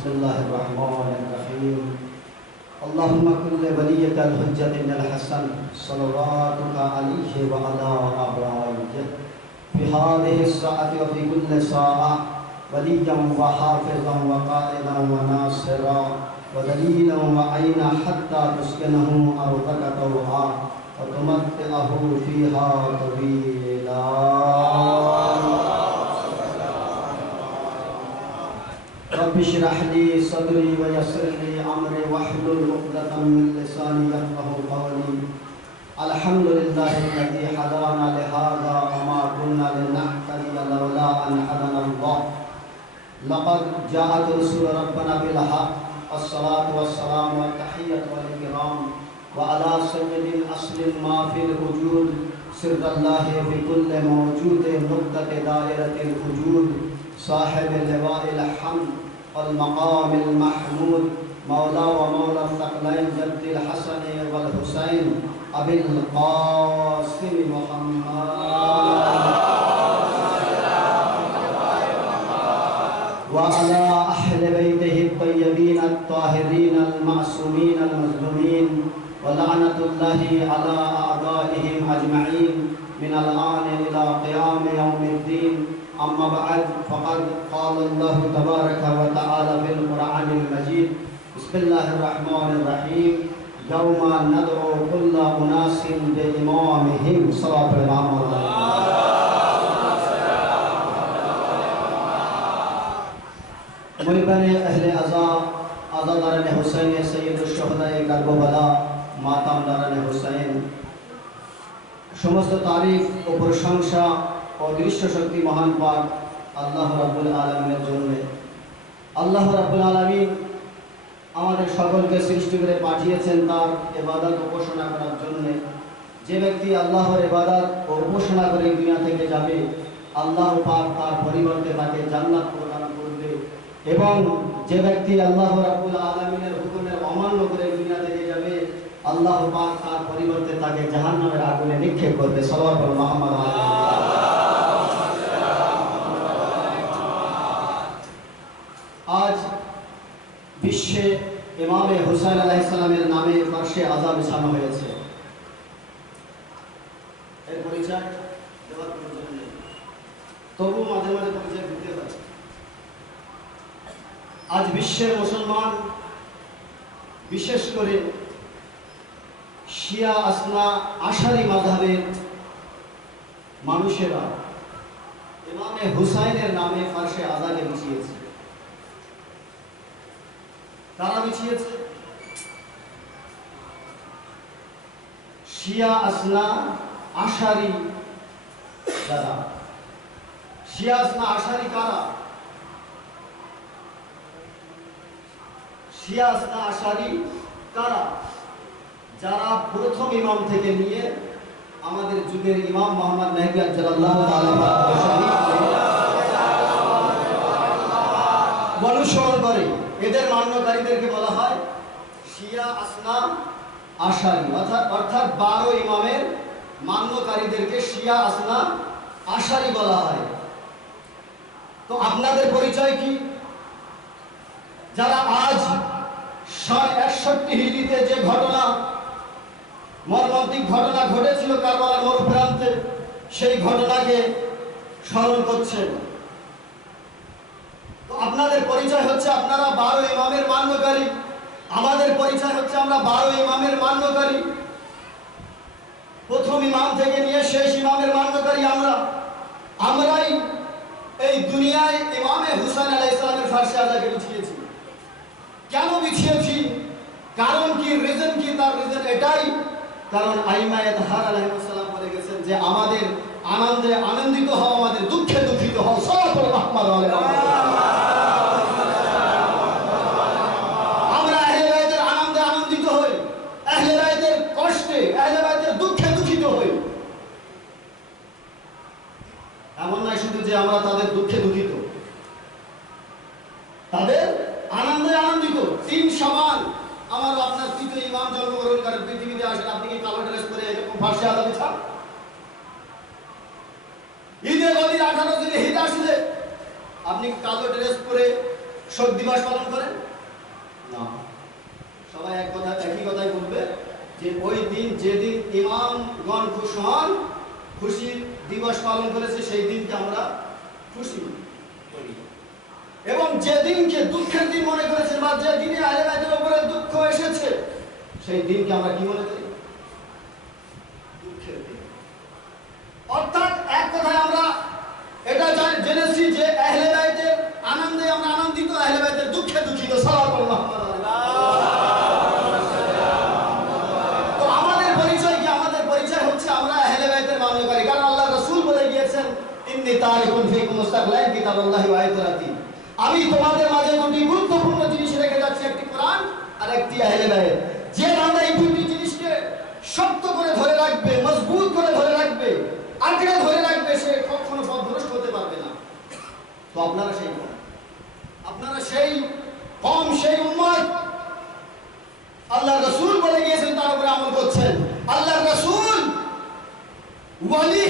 बिस्मिल्लाहिर्रहमानिर्रहीम। अल्लाहुम्मा कुल्ले वलिय्यिकल हुज्जतिल हसन सल्लल्लाहु अलैहि व अला आबाइहि फी हादिहि स्साअति व फी कुल्li साअह वलिय्यन व हाफिज़न व क़ाइदन व नासिरा व दलीलन व ऐना हत्ता तुस्किनहु अर्दक तौआ व तुमत्तिअहु फ़ीहा तवीला। रब्बि इश्रह ली सदरी व यस्सिर ली अमरी वहलुल उक़दतम मिन लिसानी यफ़क़हू क़ौली। अल्हम्दुलिल्लाहिल्लज़ी हदाना लिहाज़ा व मा कुन्ना लिनहतदिया लौला अन हदानल्लाह। लक़द जाअत रुसूलु रब्बिना बिल हक़्क़ अस्सलातु वस्सलामु व तहिय्यतु वल इकराम व अला सय्यिदिल अस्लिन मा फिल वजूद सिर्रुल्लाहि फी कुल्लि मौजूदिन नुक़्तति दायरतिल वजूद साहिबिल लिवाइल हम्द वल मक़ामिल महमूद मौला व मौला अल-थक़लैन जद्दिल हसन वल हुसैन अबिल क़ासिम मुहम्मद व अला अहलि बैतिहि अत-तय्यबीन अत-ताहिरीन अल-मासूमीन अल-मज़लूमीन व लअनतुल्लाहि अला अअदाइहिम अजमईन मिनल आन इला क़ियाम यौमिद्दीन। अम्मा बअद फ़क़द क़ाला अल्लाहु तबारक व तआला फ़िल क़ुरआनिल मजीद बिस्मिल्लाहिर्रहमानिर्रहीम यौमा नदअू कुल्ला उनासिन बिइमामिहिम सल्लल्लाहु अलैहि वसल्लम। मुहिब्बाने अहले अज़ा आज़ादाराने हुसैन सय्यदुश शुहदाए करबला मातामदाराने हुसैन समस्त तारीफ ও প্রশংসা ও দৃশ্য শক্তি মহান পাক আল্লাহ রাব্বুল আলামিনের জন্য। আল্লাহ রাব্বুল আলামিন আমাদের সকলকে সৃষ্টি করে পাঠিয়েছেন তার ইবাদত উপাসনা করার জন্য। যে ব্যক্তি আল্লাহর ইবাদত ও উপাসনা করে দুনিয়া থেকে যাবে, আল্লাহ পাক তার পরিবর্তে তাকে জান্নাত প্রদান করবে, এবং যে ব্যক্তি আল্লাহ রাব্বুল আলামিনের হুকুমের অমান্য করে দুনিয়া থেকে যাবে, আল্লাহ পাক তার পরিবর্তে তাকে জাহান্নামের আগুনে নিক্ষেপ করবে। সাল্লাল্লাহু আলাইহি মুহাম্মদ। আজ বিশ্বে ইমামে হুসাইন আলাইহিস সালামের নামে ফারশে আযা বিছানো হয়েছে। এর পরিচয় দেওয়ার প্রয়োজন নেই, তবু মাঝে মাঝে পরিচয় দিতে হয়। আজ বিশ্বের মুসলমান, বিশেষ করে শিয়া আসনা আশারি মাযহাবের মানুষেরা ইমামে হুসাইনের নামে ফারশে আযাকে বিছিয়েছে। কারা বিছিয়েছে? শিয়া আসনা আশারি যারা। শিয়া আসনা আশারি কারা? শিয়া আসনা আশারি কারা? যারা প্রথম ইমাম থেকে নিয়ে আমাদের যুগের ইমাম মুহাম্মদ মেহদী আজজালাল্লাহু তাআলা অনুসরণ করে, এদের মান্যকারীদেরকে বলা হয় শিয়া আসনা আশারি। অর্থাৎ 12 ইমামের মান্যকারীদেরকে শিয়া আসনা আশারি বলা হয়। তো আপনাদের পরিচয় কি? যারা আজ 61 হিজরিতে যে ঘটনা, মর্মান্তিক ঘটনা ঘটেছিল কারবালার মোড় প্রান্তে, সেই ঘটনাকে স্মরণ করছেন। তো আপনাদের পরিচয় হচ্ছে আপনারা 12 ইমামের মান্যকারী, আমাদের পরিচয় হচ্ছে আমরা 12 ইমামের মান্যকারী। প্রথম ইমাম থেকে নিয়ে শেষ ইমামের মান্যকারী আমরাই এই দুনিয়ায় ইমামে হুসাইন আলাইহিস সালামের ফারশে আযাকে বিছিয়েছি। কেন বিছিয়েছি? কারণ কি, রিজন কি? তার রিজন এটাই, কারণ আইমায়ে তাহার আলাইহিস সালাম বলে গেছেন যে আমাদের আনন্দে আনন্দিত হও, আমাদের দুঃখে দুঃখিত হও। সাল্লাল্লাহু আলাইহি ওয়াসাল্লাম। আমরা আহলে বাইতের আনন্দে আনন্দিত হই, আহলে বাইতের কষ্টে, আহলে বাইতের দুঃখে দুঃখিত হই। এমন নয় শুধু যে আমরা তাদের দুঃখে দুঃখিত, তাদের আনন্দে আনন্দিত। তিন সমান। আমার আপনার তৃতীয় ইমাম জন্মগ্রহণ করে পৃথিবীতে আসেন, আপনি কি কালো ড্রেস পরে এরকম ফারশে আযা বিছান? ঈদে গদির 18 দিনে হিদ আসলে আপনি কালো ড্রেস পরে শোক দিবস পালন করেন না। সবাই একই কথাই বলবে যে ওই দিন যেদিন ইমামগণ খুশি হন, খুশি দিবস পালন করেছে, সেই দিনকে আমরা খুশি করি। এবং যেদিনকে দুঃখের দিন মনে করেছেন বা যে দিনে আহলে বাইতের উপরে দুঃখ এসেছে, সেই দিনকে আমরা কি মনে করি? দুঃখের দিন। অর্থাৎ এক কথায় আমরা এটা জেনেছি যে আহলে বাইতের আনন্দে আমরা আনন্দিত, আহলে বাইতের দুঃখে দুঃখিত। সাল্লাল্লাহু আলাইহি তো আমাদের পরিচয় কি? আমাদের পরিচয় হচ্ছে আমরা আহলে বাইতের মান্যকারী। কারণ আল্লাহ রাসূল বলে গিয়েছেন, ইন্নী তারিকুন ফীকুম মুস্তাকলাইন কিতাবাল্লাহি ওয়া আয়াতাতি, আমি তোমাদের মাঝে দুটি গুরুত্বপূর্ণ জিনিস রেখে যাচ্ছি, একটি কোরআন আর একটি আহলে বাইত। যে বান্দা এই দুটি জিনিসকে শক্ত করে ধরে রাখবে, মজবুত করে ধরে রাখবে, আঁকড়ে ধরে রাখবে, সে কখনো পথভ্রষ্ট হতে পারবে না। তো আপনারা সেই কম, আপনারা সেই কম, সেই উম্মত। আল্লাহ রাসূল বলে গিয়েছেন, তার উপরে আমল করছেন। আল্লাহ রাসূল ওয়ালি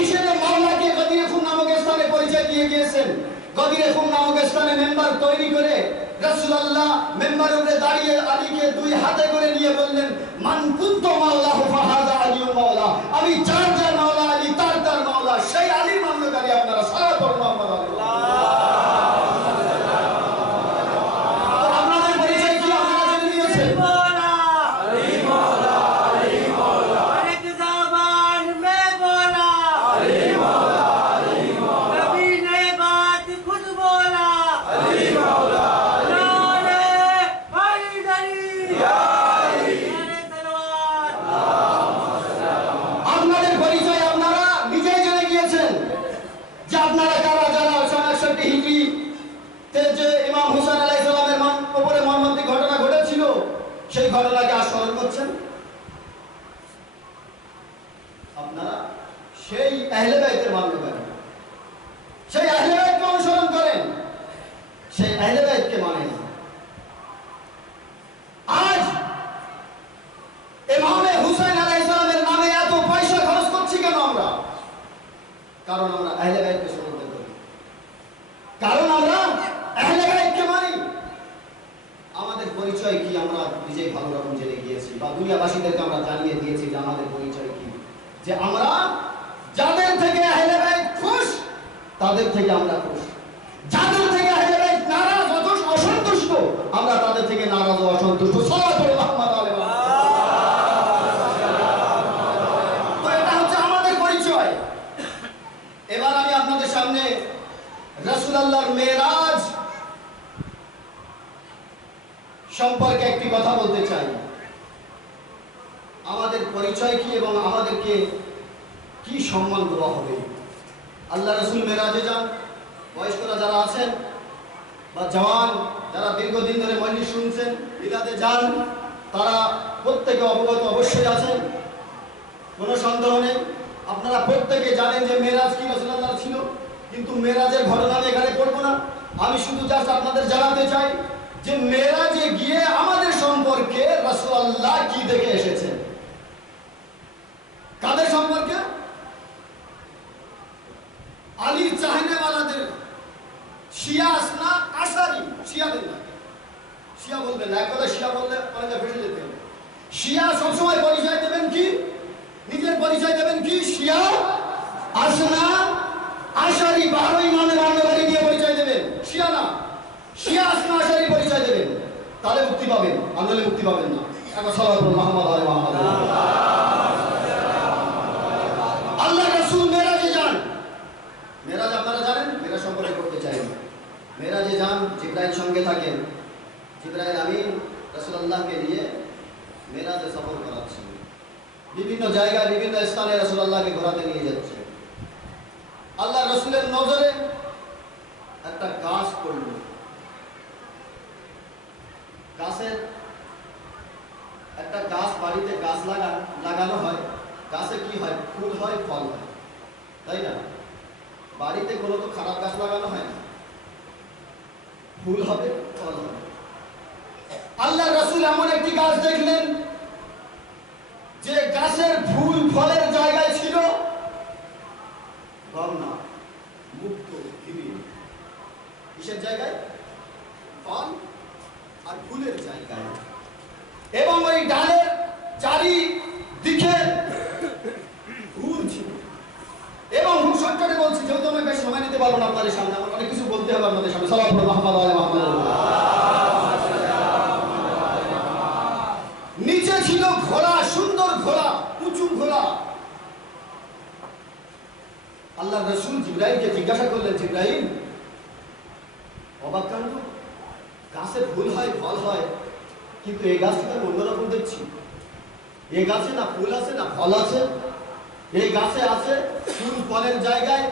হিসেবে মাওলাকে গদিরে খুম নামক স্থানে পরিচয় দিয়ে গিয়েছেন। গদিরে খুম নামক স্থানে মেম্বার তৈরি করে রাসূলুল্লাহ মেম্বারের উপরে দাঁড়িয়ে আলীকে দুই হাতে করে নিয়ে বললেন, মান কুনতু মাওলাহু ফাহাযা আলিয়্যু মাওলা, আমি যার যার মাওলা আলী তার তার মাওলা। সেই আলীর মান্যকারী আপনারা। সালাত ও মুহাম্মদ আল্লাহ। আপনাদের পরিচয় কি? আপনারা জেনে নিয়েছেন। সেই ঘটনাকে স্মরণ করছেন আপনারা। সেই আহলে বাইতের মান্যকারী, সেই আহলে বাইতকে অনুসরণ করেন, সেই আহলে বাইতকে মানেন। আজ ইমামে হুসাইন আলাইহিস সালামের নামে এত পয়সা খরচ করছি কেন আমরা? কারণ আমরা আহলে বাইতকে সমর্থন করি, কারণ আমরা আহলে বাইতকে মানি। আমাদের পরিচয় কি আমরা নিজেই ভালো রকম জেনে গিয়েছি, বা দুনিয়াবাসীদেরকে আমরা জানিয়ে দিয়েছি যে আমাদের পরিচয় কি। যে আমরা যাদের থেকে আহলে বাইত খুশ, তাদের থেকে আমরা খুশ। যাদের থেকে আহলে বাইত নারাজ, অসন্তুষ্ট, আমরা তাদের থেকে নারাজ ও অসন্তুষ্ট। সাল্লাল্লাহু আলাইহি ওয়া সাল্লাম। তো এটা হচ্ছে আমাদের পরিচয়। এবার আমি আপনাদের সামনে রাসূলুল্লাহর মেরাজ সম্পর্কে একটি কথা বলতে চাই। আমাদের পরিচয় কি এবং আমাদেরকে কি সম্মান দেওয়া হবে? আল্লাহ রাসূল মেরাজে যান। বয়স্করা যারা আছেন বা জওয়ান যারা দীর্ঘদিন ধরে মজলিস শুনছেন, মিলাদে যান, তারা প্রত্যেকে অবগত অবশ্যই আছেন, কোনো সন্দেহ নেই। আপনারা প্রত্যেকে জানেন যে মেরাজ কি রাসূলুল্লাহ ছিল। কিন্তু মেরাজের ঘটনা আমি এখানে করব না। আমি শুধু জাস্ট আপনাদের জানাতে চাই যে মেরাজে গিয়ে আমাদের সম্পর্কে রাসূলুল্লাহ কি দেখে এসেছেন। কাদের সম্পর্কে? আলীর চাহনেওয়ালাদের, শিয়া না আশারি, শিয়াদের না। শিয়া বলবেন না, এক কথা শিয়া বললে অনেকে ফেসে যেতে হবে। শিয়া সবসময় পরিচয় দেবেন কি? নিজের পরিচয় দেবেন কি? শিয়া, আসনা, আশারি, 12 ইমামের মান্যকারী দিয়ে পরিচয় দেবেন। শিয়া না, শিয়া আসনা আশারি পরিচয় দেবেন, তাহলে মুক্তি পাবেন, আন্দোলনে মুক্তি পাবেন না। একবার সাল্লাল্লাহু আলাইহি ওয়া সাল্লাম। আল্লাহ রাসূল মেরাজে যান। মেরাজ আপনারা জানেন, মেরাজ সম্পর্কে করতে চাই। মেরাজে যান, জিবরাইল সঙ্গে থাকেন। জিবরাইল আমিন রাসূলুল্লাহকে নিয়ে মেরাজে সফর করাচ্ছেন। বিভিন্ন জায়গায় বিভিন্ন স্থানে রাসূলুল্লাহকে ঘোরাতে নিয়ে যাচ্ছে। আল্লাহ রাসূলের নজরে একটা গাছ পড়ল। গাছের একটা গাছ, বাড়িতে গাছ লাগানো হয়, গাছে কি হয়? ফুল হয়, ফল হয়, তাই না? বাড়িতে কোনো তো খারাপ গাছ লাগানো হয় না, ফুল হবে, ফল হবে। আল্লাহ রাসূল এমন একটি গাছ দেখলেন যে গাছের ফুল ফলের জায়গায় ছিল গম না, মুক্ত, আর ফুলের জায়গায়, এবং ওই ডালের চারিদিকে হুর ছিল। এবং হুর শর্টকাটে বলছি, যেহেতু আমি বেশ সময় নিতে পারবো না আপনাদের সামনে, আমার অনেক কিছু বলতে হবে আপনাদের সামনে। সাল্লাল্লাহু আলাইহি ওয়াসাল্লাম। নিচে ছিল ঘোড়া, সুন্দর ঘোড়া, উঁচু ঘোড়া। আল্লাহ রাসূল জিবরাইলকে জিজ্ঞাসা করলেন, জিবরাইল, অবাক কাণ্ড, গাছে ফুল হয়, ফল হয়, কিন্তু এই গাছটা অন্যরকম দেখছি। এই গাছে না ফুল আছে না ফল আছে, এই গাছে আছে ফুল ফলের জায়গায়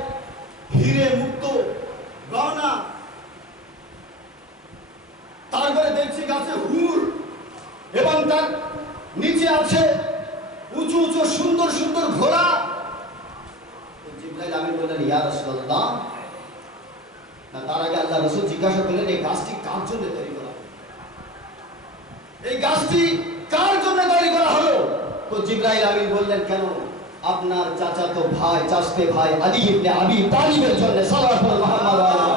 হিরে মুক্ত গহনা। তারপরে দেখছি গাছে হুর, এবং তার নিচে আছে উঁচু উঁচু সুন্দর সুন্দর ঘোড়া। জিবরাইল আমিন বললেন, ইয়া রাসূলুল্লাহ। না, তার আগে আল্লাহ রাসূল জিজ্ঞাসা করলেন, এই গাছটি কার জন্য তৈরি করা হলো? এই গাছটি কার জন্য তৈরি করা হলো? তো জিবরাইল আমিন বললেন, কেন, আপনার চাচাতো ভাই, চাচতে ভাই আলী ইবনে আবি তালিবের জন্য। সাল্লাল্লাহু আলাইহি ওয়াসাল্লাম।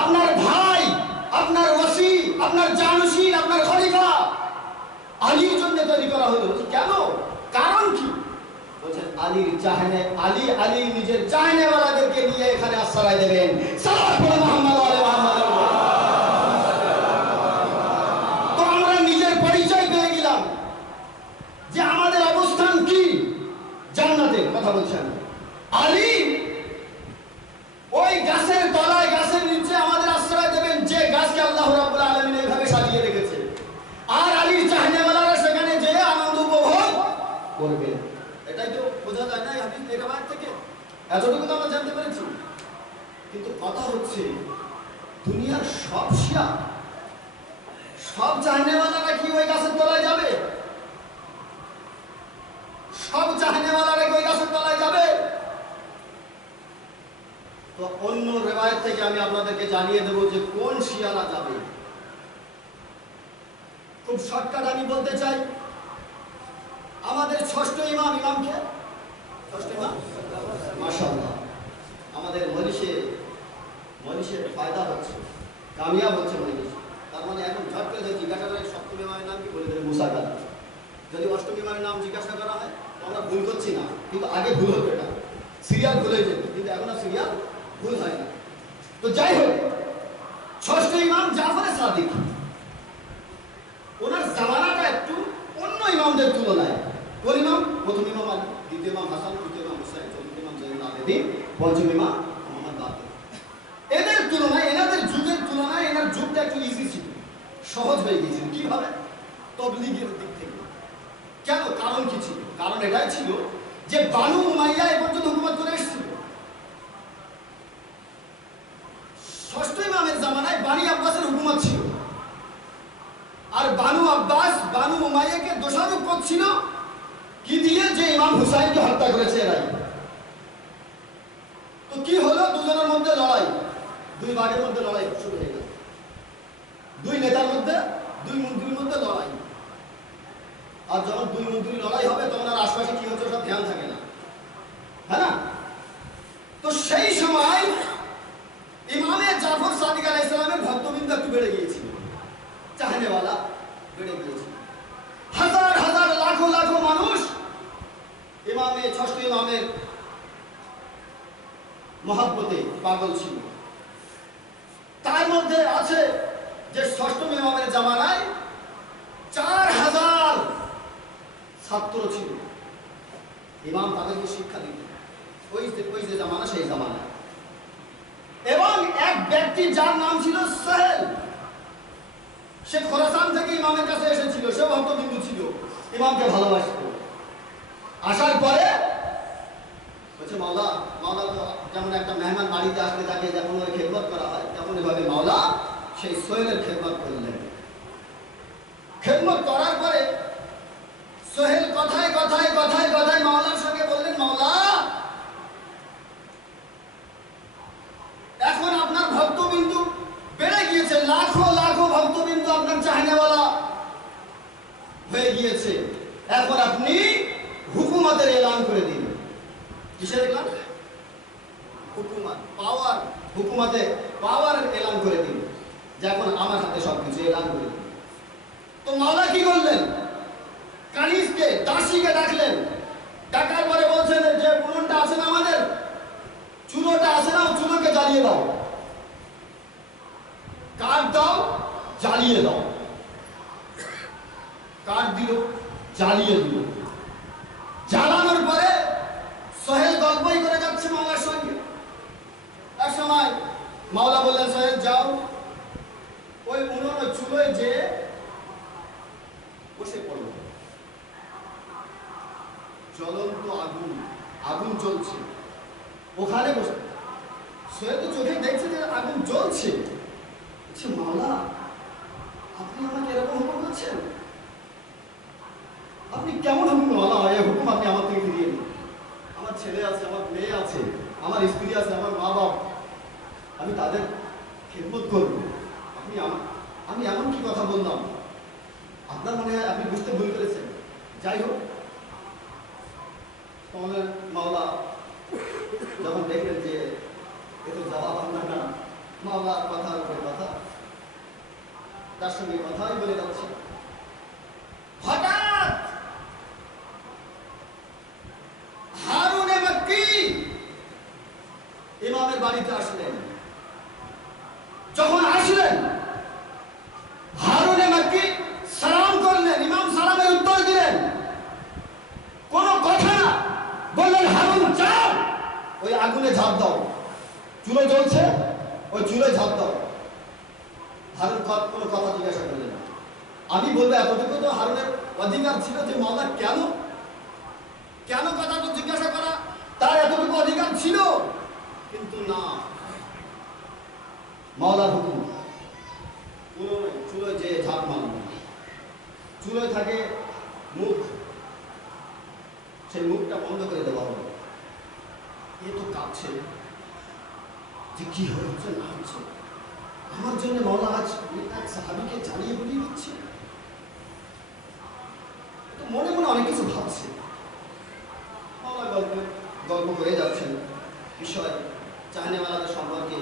আপনার ভাই, আপনার ওয়াসি, আপনার জানুসি, আপনার খলিফা আলীর জন্য তৈরি করা হলো। কেন, কারণ কি? বলছেন, আলীর চাহনে, আলী নিজের চাহনেওয়ালাদেরকে নিয়ে এখানে আশ্রয় দেবেন। সাল্লাল্লাহু আলাইহি ওয়াসাল্লাম। তো আমরা নিজের পরিচয় পেয়ে গেলাম যে আমাদের অবস্থান কি। জান্নাতের কথা বলছেন আলী, ওই গাছের তলায়, গাছের নিচে আমাদের আশ্রয় দেবেন, যে গাছকে আল্লাহ রাব্বুল আলামিন এইভাবে সাজিয়ে রেখেছে। আর আলীর চাহনেওয়ালারা সেখানে যেয়ে আনন্দ উপভোগ করবে। এটাই তো বোঝা যায় না হাদিস থেকে, এতটুকু তো আমরা জানতে পেরেছি। কিন্তু কথা হচ্ছে, দুনিয়ার সব শিয়া, সব চাহনেওয়ালারা কি ওই গাছের তলায় যাবে? সব চাহনেওয়ালারা ওই গাছের তলায় যাবে? তো অন্য রিওয়ায়াত থেকে আমি আপনাদেরকে জানিয়ে দেব যে কোন শিয়ারা যাবে। খুব শর্টকাট আমি বলতে চাই, আমাদের ষষ্ঠ ইমামকে, ষষ্ঠ ইমাম মাশাআল্লাহ, আমাদের মনীষের ফায়দা হচ্ছে, কামিয়াব হচ্ছে মনীষ। তার মানে এখন ঝট করে জিজ্ঞাসা করে সপ্তম ইমামের নাম কি, বলে দেবে মুসা কাদর। যদি অষ্টম ইমামের নাম জিজ্ঞাসা করা হয়, আমরা ভুল করছি না, কিন্তু আগে ভুল হতো, এটা সিরিয়াল ভুল হয়ে যেত, কিন্তু এখন আর সিরিয়াল ভুল হয় না। তো যাই হোক, ষষ্ঠ ইমাম জাফর সাদিক, ওনার জামানাটা একটু অন্য ইমামদের তুলনায়। কোন ইমাম? প্রথম ইমাম আলী, দ্বিতীয় ইমাম হাসান, তৃতীয় ইমাম হুসাইন, চতুর্থ ইমাম জয়নুল আবেদিন, পঞ্চম ইমাম মুহাম্মদ বাকির। এদের তুলনায়, এনাদের যুগের তুলনায় এনার যুগটা একটু ইজি ছিল, সহজ হয়ে গিয়েছিল। কিভাবে? তাবলীগের দিক থেকে। কেন, কারণ কি ছিল? কারণ এটাই ছিল যে বানু উমাইয়া এ পর্যন্ত হুকুমত করে এসেছিল। ষষ্ঠ ইমামের জামানায় বানি আব্বাসের হুকুমত ছিল, আর বানু আব্বাস বানু উমাইয়াকে দোষারোপ করছিল কি দিয়ে, যে ইমাম হুসাইনকে হত্যা করেছে এরাই। তো কি হলো, দুজনের মধ্যে লড়াই, দুই ভাগের মধ্যে লড়াই শুরু হয়ে গেল, দুই নেতার মধ্যে, দুই মন্ত্রীর মধ্যে লড়াই। আর যখন দুই মন্ত্রী লড়াই হবে, তখন আর আশপাশে কি হচ্ছে সব ধ্যান থাকে না, হ্যাঁ না? তো সেই সময় ইমামে জাফর সাদিক আলাইহিস সালামের ভক্তবৃন্দ একটু বেড়ে গিয়েছিল, চাহনেওয়ালা বেড়ে গিয়েছিল। হাজার হাজার লাখো লাখো মানুষ ষষ্ঠ ইমামের মহব্বতে পাগল ছিল। তার মধ্যে আছে যে ষষ্ঠ ইমামের জামানায় 4000 ছাত্র ছিল, ইমাম তাদেরকে শিক্ষা দিতেন। ওই যে জামানা, সেই জামানা। এবং এক ব্যক্তি যার নাম ছিল সোহেল, সে খোরাসান থেকে ইমামের কাছে এসেছিল, সে ভক্তবিন্দু ছিল, ইমামকে ভালোবাসত। আসার পরে বলছে, মাওলা তো যেমন একটা মেহমান বাড়িতে আসলে তাকে যেমন খেদমত করা হয়, তেমন এভাবে মাওলা সেই সোহেলের খেদমত করলেন। খেদমত করার পরে সোহেল কথায় কথায় কথায় কথায় মাওলার সঙ্গে বললেন, মাওলা এখন আপনার ভক্তবিন্দু বেড়ে গিয়েছে, লাখো লাখো ভক্তবিন্দু আপনার চাহনেওয়ালা হয়ে গিয়েছে, এখন আপনি হুকুমতের এলান করে দিন। কিসের এলান? হুকুমত, পাওয়ার, হুকুমতে পাওয়ার এলান করে দিন, যে এখন আমার হাতে সবকিছু এলান করে দিন। তো মাওলা কি করলেন? কানিজকে, দাসীকে ডাকলেন। ডাকার পরে বলছেন যে উনুনটা আছে না আমাদের, চুলোটা আছে না, চুলোকে জ্বালিয়ে দাও, কাঠ দাও, জ্বালিয়ে দাও। কাঠ দিল, জ্বালিয়ে দিল। জ্বালানোর পরে সোহেল গল্পই করে যাচ্ছে মাওলার সঙ্গে। এক সময় মাওলা বললেন, সোহেল যাও, ওই উনুন চুলোয় যে বসে পড়ো। জ্বলন্ত আগুন, আগুন জ্বলছে, ওখানে বসে। সোহেল তো চোখে দেখছে যে আগুন জ্বলছে। মাওলা, আপনি আমাকে এরকম হুকুম করছেন? আপনি কেমন হুকুম মাওলা? এই হুকুম আপনি আমার থেকে ফিরিয়ে দিন। আমার ছেলে আছে, আমার মেয়ে আছে, আমার স্ত্রী আছে, আমার মা বাপ, আমি তাদের খেদমত করব। আমি এমন কি কথা বললাম? আপনার মনে হয় আপনি বুঝতে ভুল করেছেন। যাই হোক, তাহলে মাওলা যখন দেখলেন যে এ তো জবাব আপনার না, মাওলার কথার উপরে কথা, তার সঙ্গে কথাই বলে যাচ্ছে। হঠাৎ হারুনে মক্কি ইমামের বাড়িতে আসলেন। যখন আসলেন, হারুনে মক্কি সালাম করলেন, ইমাম সালামের উত্তর দিলেন, কোনো কথা না, বললেন হারুন যাও, ওই আগুনে ঝাঁপ দাও, চুলো জ্বলছে, ওই চুলোয় ঝাঁপ দাও। হারুন কোনো কথা জিজ্ঞাসা করলেন না। আমি বলবো এতটুকু তো হারুনের অধিকার ছিল যে মাওলা কেন কেন কথা তো জিজ্ঞাসা করা, তার এতটুকু অধিকার ছিল, কিন্তু না, মাওলার হুকুম। চুলোয় যে ঝাঁপ মারল, চুলোয় থাকে মুখ, সেই মুখটা বন্ধ করে দেওয়া হলো। এ তো কাঁপছে যে কি হচ্ছে না হচ্ছে। আমার জন্য মাওলা আজ এক সাহাবীকে জানিয়ে বলিয়ে দিচ্ছে। মনে মনে অনেক কিছু ভাবছে। মাওলা গল্প করে যাচ্ছেন, বিষয় চাহনেওয়ালাদের সম্পর্কে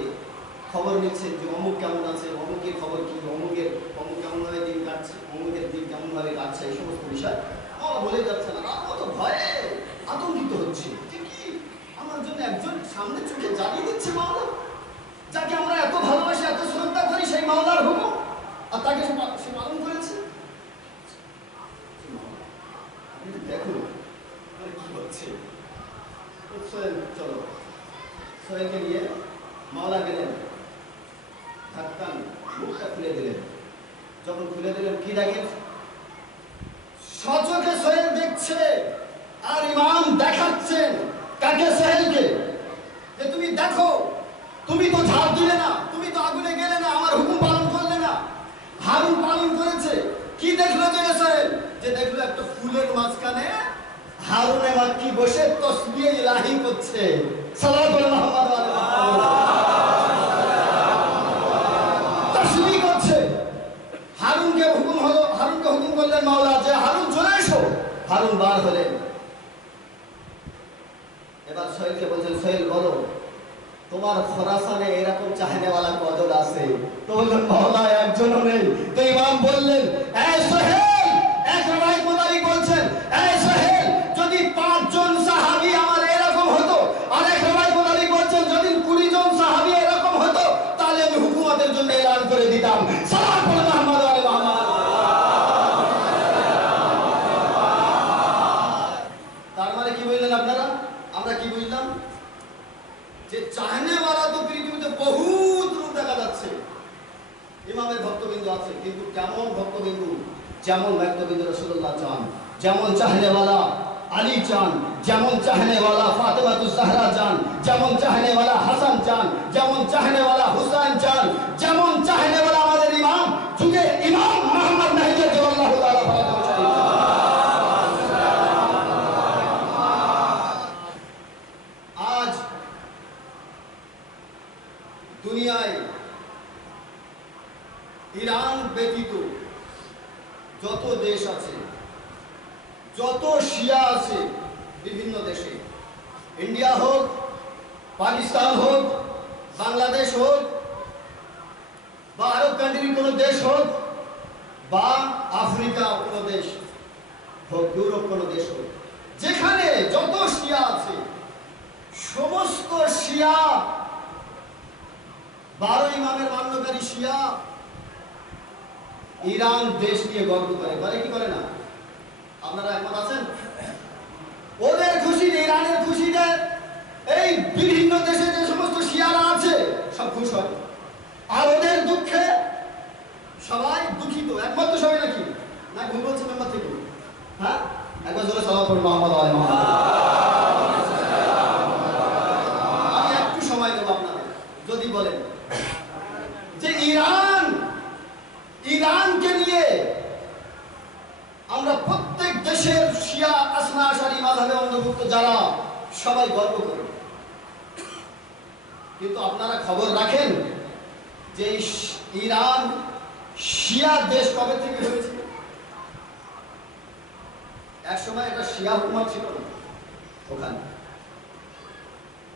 খবর নিচ্ছেন যে অমুক কেমন আছে, অমুকের খবর কি, অমুক কেমনভাবে দিন কাটছে, অমুকের দিন কেমনভাবে কাটছে, এই সমস্ত বিষয় মাওলা বলে যাচ্ছেন। আর কত ভয়ে আতঙ্কিত হচ্ছে যে কি আমার জন্য একজন সামনে চোখে জ্বালিয়ে দিচ্ছে মাওলা, যাকে আমরা এত ভালোবাসি, এত শ্রদ্ধা করি, সেই মাওলার হুকুম, আর তাকে সে পালন করেছে। দেখো কি হচ্ছে। চলো, সোহেলকে নিয়ে মাওলা গেলেন, ঢাক্কান মুখটা খুলে দিলেন। যখন খুলে দিলেন, কি দেখেন? সচোখে সোহেল দেখছে, আর ইমাম দেখাচ্ছেন কাকে? সোহেলকে, যে তুমি দেখো, তুমি তো ঝাঁপ দিলে না, তুমি তো আগুনে গেলে না, আমার হুকুম পালন করলে না। হারুন পালন করেছে। কি দেখলো যে সোহেল? যে দেখলো একটা ফুলের মাঝখানে হারুনে মাক্কি বসে তাসবিহ ইলাহি করছে। সাল্লাল্লাহু আলাইহি ওয়াসাল্লাম তাসবিহ করছে। হারুনকে হুকুম হলো, হারুনকে হুকুম করলেন মাওলা যে হারুন চলে এসো। হারুন বার হলেন। এবার সোহেলকে বলছেন, সোহেল বলো, তোমার খোরাসানে এরকম চাহনেওয়ালা কজন আছে? তো বললেন মাওলা একজনও নেই। তো ইমাম বললেন, এই সোহেল, এক রাওয়ায়াত মোতাবেক বলছেন, এই সোহেল, যদি 5 জন সাহাবী আমার এরকম হতো, আর এক রাওয়ায়াত মোতাবেক বলছেন যদি 20 জন সাহাবী এরকম হতো, তাহলে আমি হুকুমতের জন্য এলান করে দিতাম। সাল্লাল্লাহু আলাইহি মুহাম্মদ। তার মানে কি বুঝলেন আপনারা? আমরা কি বুঝলাম? যে চাহনেওয়ালা তো পৃথিবীতে বহুত রূপ দেখা যাচ্ছে। ইমামের ভক্তবিন্দু আছে, কিন্তু কেমন ভক্তবিন্দু? যেমন ভক্তবিন্দু রাসূলুল্লাহ চান, যেমন চাহনেওয়ালা আলী চান, যেমন চাহনেওয়ালা ফাতেমাতুজ জাহরা চান, যেমন চাহনেওয়ালা হাসান চান, যেমন চাহনেওয়ালা হুসাইন চান, যেমন চাহনেওয়ালা আমাদের ইমাম যুগে ইমাম মুহাম্মদ নাহি সাল্লাল্লাহু তাআলা আলাইহি। আজ দুনিয়ায় ইরান ব্যতীত যত দেশ আছে, যত শিয়া আছে বিভিন্ন দেশে, ইন্ডিয়া হোক, পাকিস্তান হোক, বাংলাদেশ হোক, মহাসাগরীয় কোনো দেশ হোক বা আফ্রিকা কোনো দেশ হোক, ইউরোপ কোনো দেশ হোক, যেখানে যত শিয়া আছে সমস্ত শিয়া 12 ইমামের মান্যকারী শিয়া ইরান দেশ নিয়ে গর্ব করে কি করে না? আপনারা একমত আছেন? ওদের খুশিতে, ইরানের খুশিতে এই বিভিন্ন দেশে যে সমস্ত শিয়ারা আছে সব খুশ হয়, আর ওদের দুঃখে সবাই দুঃখিত। একমত তো সবাই নাকি? না ভুল বলছে মেম্বার থেকে? হ্যাঁ, একবার জোরে সালাম করুন মোহাম্মদ আলী মোহাম্মদ। আমি একটু সময় দেব আপনাদের। যদি বলেন যে ইরানকে নিয়ে আমরা প্রত্যেক দেশের শিয়া আসনা আশারি মাযহাবে অন্তর্ভুক্ত যারা সবাই গর্ব করি, কিন্তু আপনারা খবর রাখেন যে ইরান শিয়া দেশ কবে থেকে হয়েছে? এক সময় এটা শিয়া হুকুমত ছিল না, ওখানে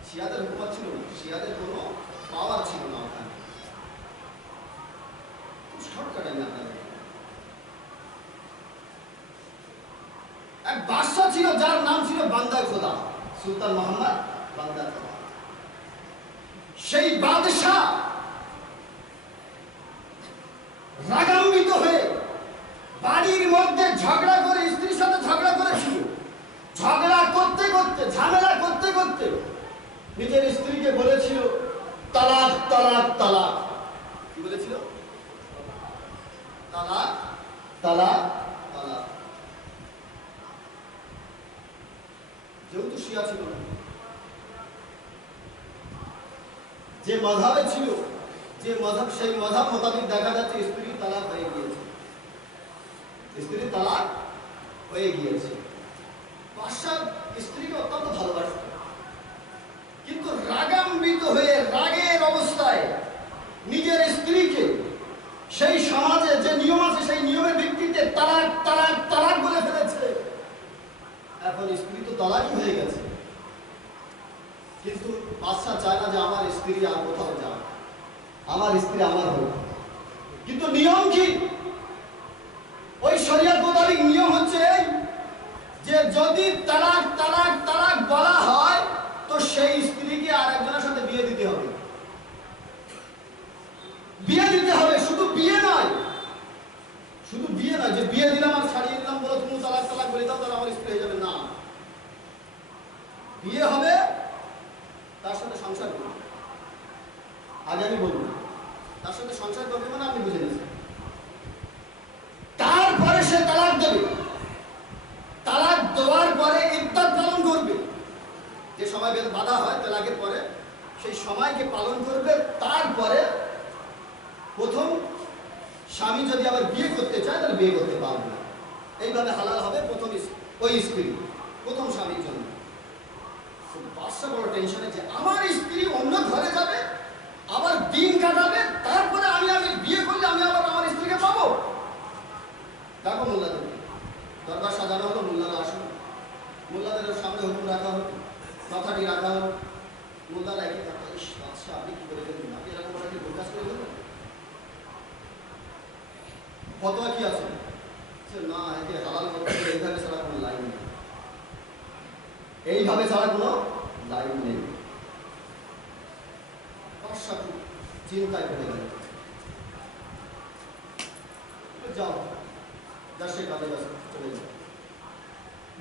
শিয়াদের হুকুমত ছিল না, শিয়াদের কোনো পাওয়ার ছিল না ওখানে। শর্টকাট আমি আপনাদের, এক বাদশাহ ছিল যার নাম ছিল বান্দা খোদা, সুলতান মোহাম্মদ বান্দা খোদা। সেই বাদশাহ রাগান্বিত হয়ে বাড়ির মধ্যে ঝগড়া করে, স্ত্রীর সাথে ঝগড়া করেছিল। ঝগড়া করতে করতে, ঝামেলা করতে করতে নিজের স্ত্রীকে বলেছিল তালাক তালাক তালাক। কি বলেছিল? তালাক তালাক তালাক। যেহেতু শিয়া ছিল না, যে মাযহাবে ছিল, যে মাযহাব, সেই মাযহাব মোতাবেক দেখা যাচ্ছে স্ত্রী তালাক হয়ে গিয়েছে, স্ত্রী তালাক হয়ে গিয়েছে। বাদশাহ স্ত্রীকে অত্যন্ত ভালোবাসত, কিন্তু রাগান্বিত হয়ে রাগের অবস্থায় নিজের স্ত্রীকে সেই সমাজে যে নিয়ম আছে সেই নিয়মের ভিত্তিতে তালাক তালাক তালাক বলে ফেলেছে। এখন স্ত্রী তো তালাকই হয়ে গেছে, কিন্তু বাদশাহ চায় না যে আমার স্ত্রী আর কোথাও যাক, আমার স্ত্রী আমার হোক। কিন্তু নিয়ম কি? ওই শরিয়ত মোতাবেক নিয়ম হচ্ছে যে যদি তালাক তালাক তালাক বলা হয় তো সেই স্ত্রীকে আর একজনের সাথে বিয়ে দিতে হবে। বিয়ে দিতে হবে, শুধু বিয়ে নয়, শুধু বিয়ে নয় যে বিয়ে দিলাম আর ছাড়িয়ে দিলাম বলে তুমি তালাক তালাক বলে দাও তাহলে আমার স্ত্রী হয়ে যাবে, না। বিয়ে হবে, তার সাথে সংসার করবে। আগে আমি বলবো তার সাথে সংসার করবে মানে আপনি বুঝে নিয়েছেন। তারপরে সে তালাক দেবে, তালাক দেওয়ার পরে ইদ্দত পালন করবে। যে সময় বাধা হয় তালাকের পরে সেই সময়কে পালন করবে। তারপরে প্রথম স্বামী যদি আবার বিয়ে করতে চায় তাহলে বিয়ে করতে পারবে না। এইভাবে হালাল হবে প্রথম ওই স্ত্রী প্রথম স্বামীর জন্য। বাদশা বড় টেনশনে যে আমার স্ত্রী অন্য ঘরে যাবে, আবার দিন কাটাবে, তারপরে আমি বিয়ে করলে আমি আবার আমার স্ত্রীকে পাবো। দেখো মোল্লাদের দরবার সাজানো হলো, মোল্লারা আসুন, মোল্লাদের সামনে হুকুম রাখা হলো, কথাটি রাখা হলো। মোল্লারা একই কথা, বাদশা আপনি কি করে দেবেন? আপনি এরকম করে কি প্রকাশ করে দেবেন? ফতোয়া কি আছে? না, একে হালাল করতে এইভাবে ছাড়া কোনো লাইন নেই, এইভাবে ছাড়া কোনো লাইন নেই। বাদশা খুব চিন্তায় পড়ে গেল। যাও, যা সে কাজে চলে যাও।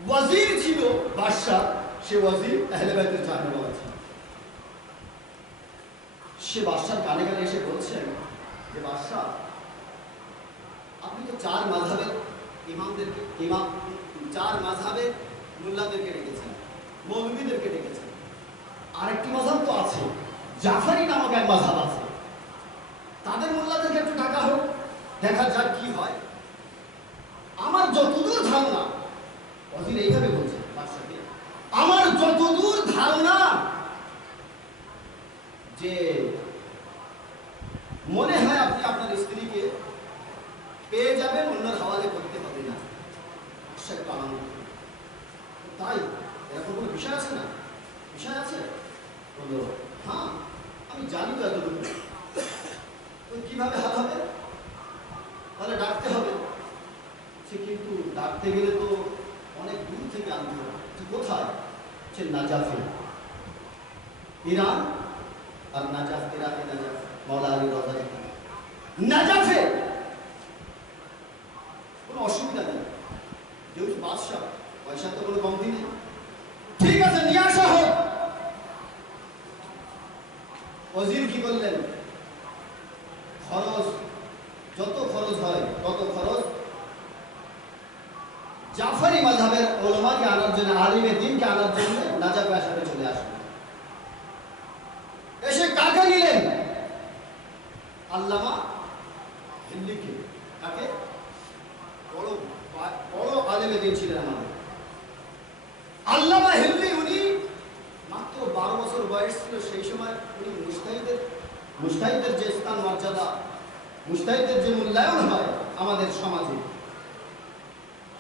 ওয়াজির ছিল বাদশা, সে ওয়াজির আহলে বাইতের জানেওয়ালা ছিল। সে বাদশার কানে কানে এসে বলছেন যে বাদশা, আপনি তো 4 মাযহাবের ইমামদেরকে, চার মাযহাবের মুল্লাদেরকে ডেকেছেন, মৌলবীদেরকে ডেকেছেন। আরেকটি মাযহাব তো আছে, জাফরি নামক এক মাযহাব আছে, তাদের মুল্লাদেরকে একটু ডাকা হোক, দেখা যাক কি হয়। আমার যতদূর ধারণা, ওয়াজির এইভাবে বলছে বাদশাকে, আমার যতদূর ধারণা যে মনে হয় আপনি আপনার স্ত্রীকে পেয়ে যাবেন, অন্যের হাওয়ালে করতে হবে না। তাই এরকম কোনো বিষয় আছে না? বিষয় আছে? বললো হ্যাঁ আমি জানি তো এতটুকু। কিভাবে হাল হবে? ডাকতে হবে। সে কিন্তু ডাকতে গেলে তো অনেক দূর থেকে আনতে হবে। কোথায়? সে নাজাফে, ইরান আর নাজাফ, ইরাকে নাজাফ, মাওলা আলী রাজা যেখানে নাজাফে কোনো অসুবিধা নেই, যেহেতু বাদশাহ, পয়সা তো কোনো কমতি নেই। ঠিক আছে, নিয়ে আসা হোক। ওজির কি করলেন? খরচ যত খরচ হয় তত খরচ জাফরি মাযহাবের উলামাকে আনার জন্য, আলিমে দ্বীনকে আনার জন্য নাজাফে আসামে চলে আসলেন। এসে কাকে নিলেন? আল্লামা হিল্লিকে। কাকে? বড় বড় আলিমে দ্বীন ছিলেন আমাদের আল্লামা হিল্লি। উনি মাত্র 12 বছর বয়স ছিল। সেই সময় উনি মুজতাহিদের যে স্থান মর্যাদা, মুজতাহিদের যে মূল্যায়ন হয় আমাদের সমাজে,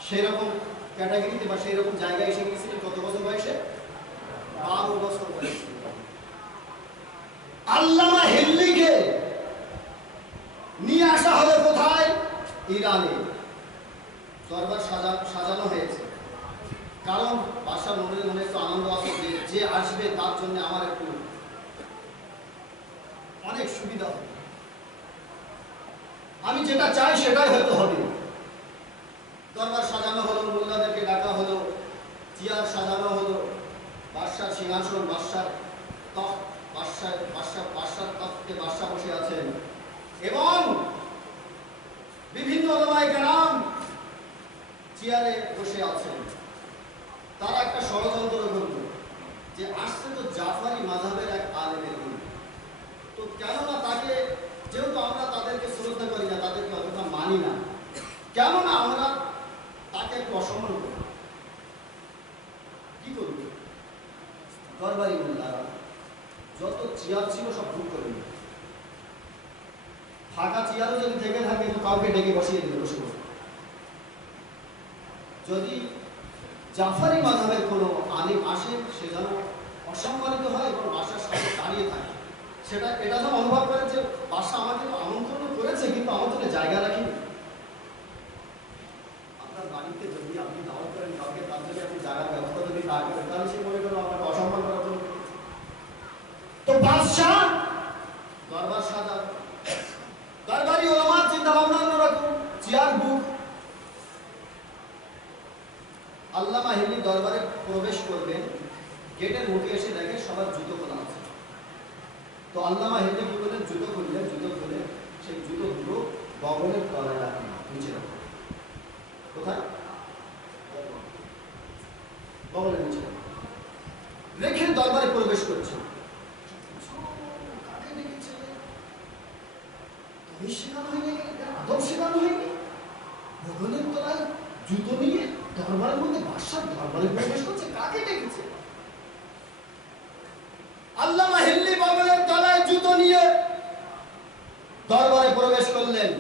সেই রকম ক্যাটাগরিতে বা সেই রকম জায়গায় এসে গিয়েছিলেন। কত বছর বয়সে? 12 বছর বয়সে। আল্লামা হিল্লিকে নিয়ে আসা হলো কোথায়? ইরানে। দরবার সাজানো হয়েছে, কারণ বাদশার মনে মনে একটু আনন্দ আছে যে আসবে তার জন্য আমার একটু অনেক সুবিধা হবে, আমি যেটা চাই সেটাই হয়তো হবে। দরবার সাজানো হলো, মোল্লাদেরকে ডাকা হলো, চেয়ার সাজানো হলো, বাদশার সিংহাসন, বাদশার তখ্ত, বাদশার তখ্তে বাদশা বসে আছেন এবং বিভিন্ন উলামায়ে কেরাম চেয়ারে বসে আছেন। তারা একটা ষড়যন্ত্র করল যে আসছে তো জাফরি মাযহাবের এক আলেমের দিন, তো কেননা তাকে, যেহেতু আমরা তাদেরকে শ্রদ্ধা করি না, তাদেরকে অতটা মানি না, কেননা আমরা তাকে একটু অসম্মান করি। কি করব? দরবারি মোল্লারা যত চেয়ার ছিল সব বুক করে নিল। ফাঁকা চেয়ারও যদি থেকে থাকে তো কাউকে ডেকে বসিয়ে দিল, বসে বসে। যদি জাফরি মাযহাবের কোনো আলিম আসে, সে যেন অসম্মানিত হয় এবং বাদশার সামনে দাঁড়িয়ে থাকে। এটা যেন অনুভব করে যে বাদশা আমাকে তো আমন্ত্রণ করেছে, কিন্তু আমার জন্য জায়গা রাখিনি। আপনার বাড়িতে যদি আপনি দাওয়াত করেন কাউকে, তার জন্য আপনি জায়গার ব্যবস্থা যদি না করেন, তাহলে সে মনে করো আমাকে অসম্মান করার জন্য। তো বাদশাহ দরবার সাজা, দরবারি উলামার চিন্তা ভাবনা অন্যরকম, চেয়ার বুক। আল্লামা হিল্লি দরবারে প্রবেশ করবেন, গেটের মুখে এসে দেখে সবার জুতো খোলা আছে। তো আল্লামা হিল্লি কি করলেন? জুতো খুললেন, জুতো খুলে সেই জুতোগুলো বগলের তলায় রাখলেন, নিচে রাখলেন। কোথায়? বগলের নিচে রেখে দরবারে প্রবেশ করছে। কাকে ডেকেছে? তুমি শেখানো হয়নি, আদব শেখানো হয়নি। বগলের তলায় জুতো নিয়ে দরবারের মধ্যে বাদশার দরবারে প্রবেশ করছে, কাকে ডেকেছে? আল্লামা হিল্লি বগলের তলায় জুতো নিয়ে দরবারে প্রবেশ করলেন।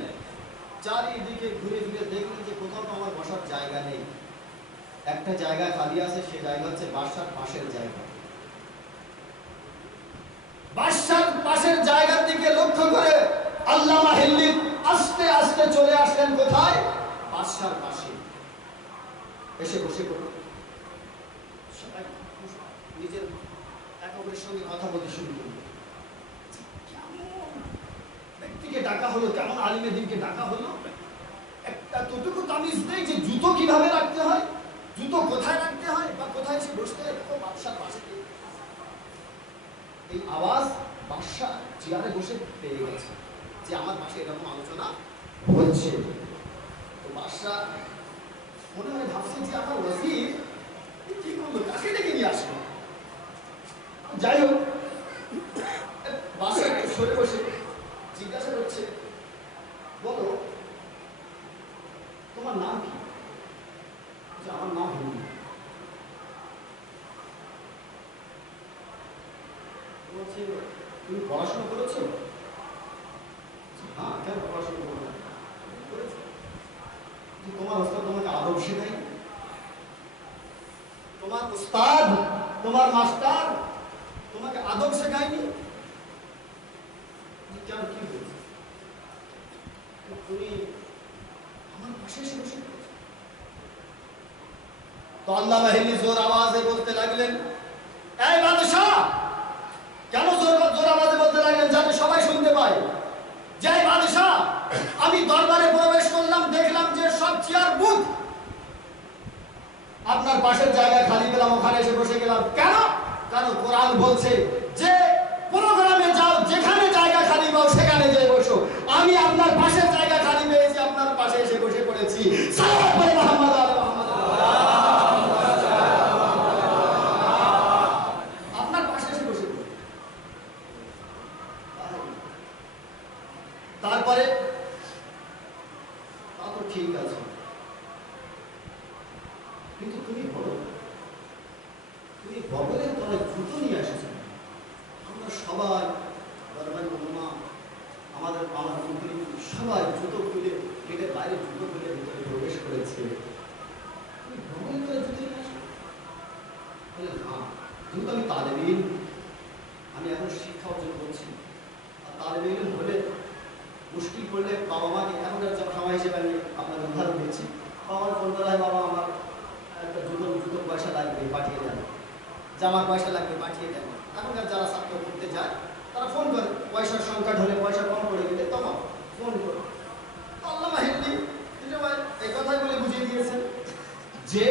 চারিদিকে ঘুরে ফিরে দেখলেন যে কোথাও তো আমার বসার জায়গা নেই। একটা জায়গা খালি আছে, সে জায়গা হচ্ছে বাদশার পাশের জায়গা। বাদশার পাশের জায়গার দিকে লক্ষ্য করে আল্লামা হিল্লি আস্তে আস্তে চলে আসলেন কোথায়? বাদশার পাশে এসে বসে পড়ল। সবাই নিজের একের সঙ্গে কথা বলতে শুরু করল। কেমন ব্যক্তিকে ডাকা হলো, কেমন আলিমে দ্বীনকে ডাকা হলো, একটা তোটুকু তামিজ নেই যে জুতো কিভাবে রাখতে হয়, জুতো কোথায় রাখতে হয় বা কোথায় সে বসতে হয়। বাদশার পাশে এই আওয়াজ বাদশা চেয়ারে বসে পেয়ে গেছে যে আমার পাশে এরকম আলোচনা হচ্ছে। তো বাদশা মনে মনে ভাবছে যে আমার ওয়াজির কি করলো, কাকে ডেকে নিয়ে আসলো। যাই হোক, বাদশা সরে বসে জিজ্ঞাসা করছে, বলো তোমার নাম কি? আমার নাম হিল্লি। বলছে তুমি পড়াশোনা করেছো? হ্যাঁ, কেন পড়াশোনা করেছো? তোমার ওস্তাদ তোমাকে আদব শেখাই? তোমার ওস্তাদ, তোমার মাস্টার তোমাকে আদব শেখায়নি? কেন, কি হয়েছে? তুমি পাশে এসে বসে পড়েছে। তো আল্লামা হিলি জোর আওয়াজে বলতে লাগলেন, এই বাদশাহ, কেন জোর আওয়াজে বলতে লাগলেন? যাতে সবাই শুনতে পায়। যে বাদশাহ, আমি দরবারে প্রবেশ করলাম, দেখলাম যে সব চেয়ার বুক, আপনার পাশের জায়গা খালি পেলাম, ওখানে এসে বসে গেলাম। কেন? কারণ কোরআন বলছে যে প্রোগ্রামে যাও, যেখানে জায়গা খালি পাও সেখানে যেয়ে বসো। আমি আপনার পাশের জায়গা খালি পেয়েছি, আপনার পাশে এসে বসে পড়েছি। সাল্লাল্লাহু আলাইহি মুহাম্মদ আলাইহি মুহাম্মদ, আপনার পাশে এসে বসে পড়েছি। তারপরে তা তো ঠিক আছে, কিন্তু তুমি বলো, তুমি বগলের তলায় জুতো নিয়ে এসেছো। আমরা সবাই দরবারি উলামা, আমার মন্ত্রী সবাই জুতো খুলে গেটের বাইরে জুতো খুলে ভিতরে প্রবেশ করেছে। তুমি বগলের তলায় জুতো নিয়ে আসো? হ্যাঁ, কিন্তু আমি তালেব ইলম, আমি এখন শিক্ষা অর্জন করছি। আর তালেব ইলম হলে মুশকিল করলে বাবা মাকে, এখনকার সময় হিসেবে আমি আপনার উদাহরণ দিচ্ছি, বাবার ফোন করা হয়, বাবা আমার একটা জুতোর পয়সা লাগবে, পাঠিয়ে দেন, জামার পয়সা লাগবে, পাঠিয়ে দেন। এখনকার যারা ছাত্র পড়তে যায় তারা ফোন করে, পয়সার সংকট হলে, পয়সা কম পড়ে গেলে তখন ফোন করে। আল্লামা হিন্দি এই কথাই বলে বুঝিয়ে দিয়েছেন যে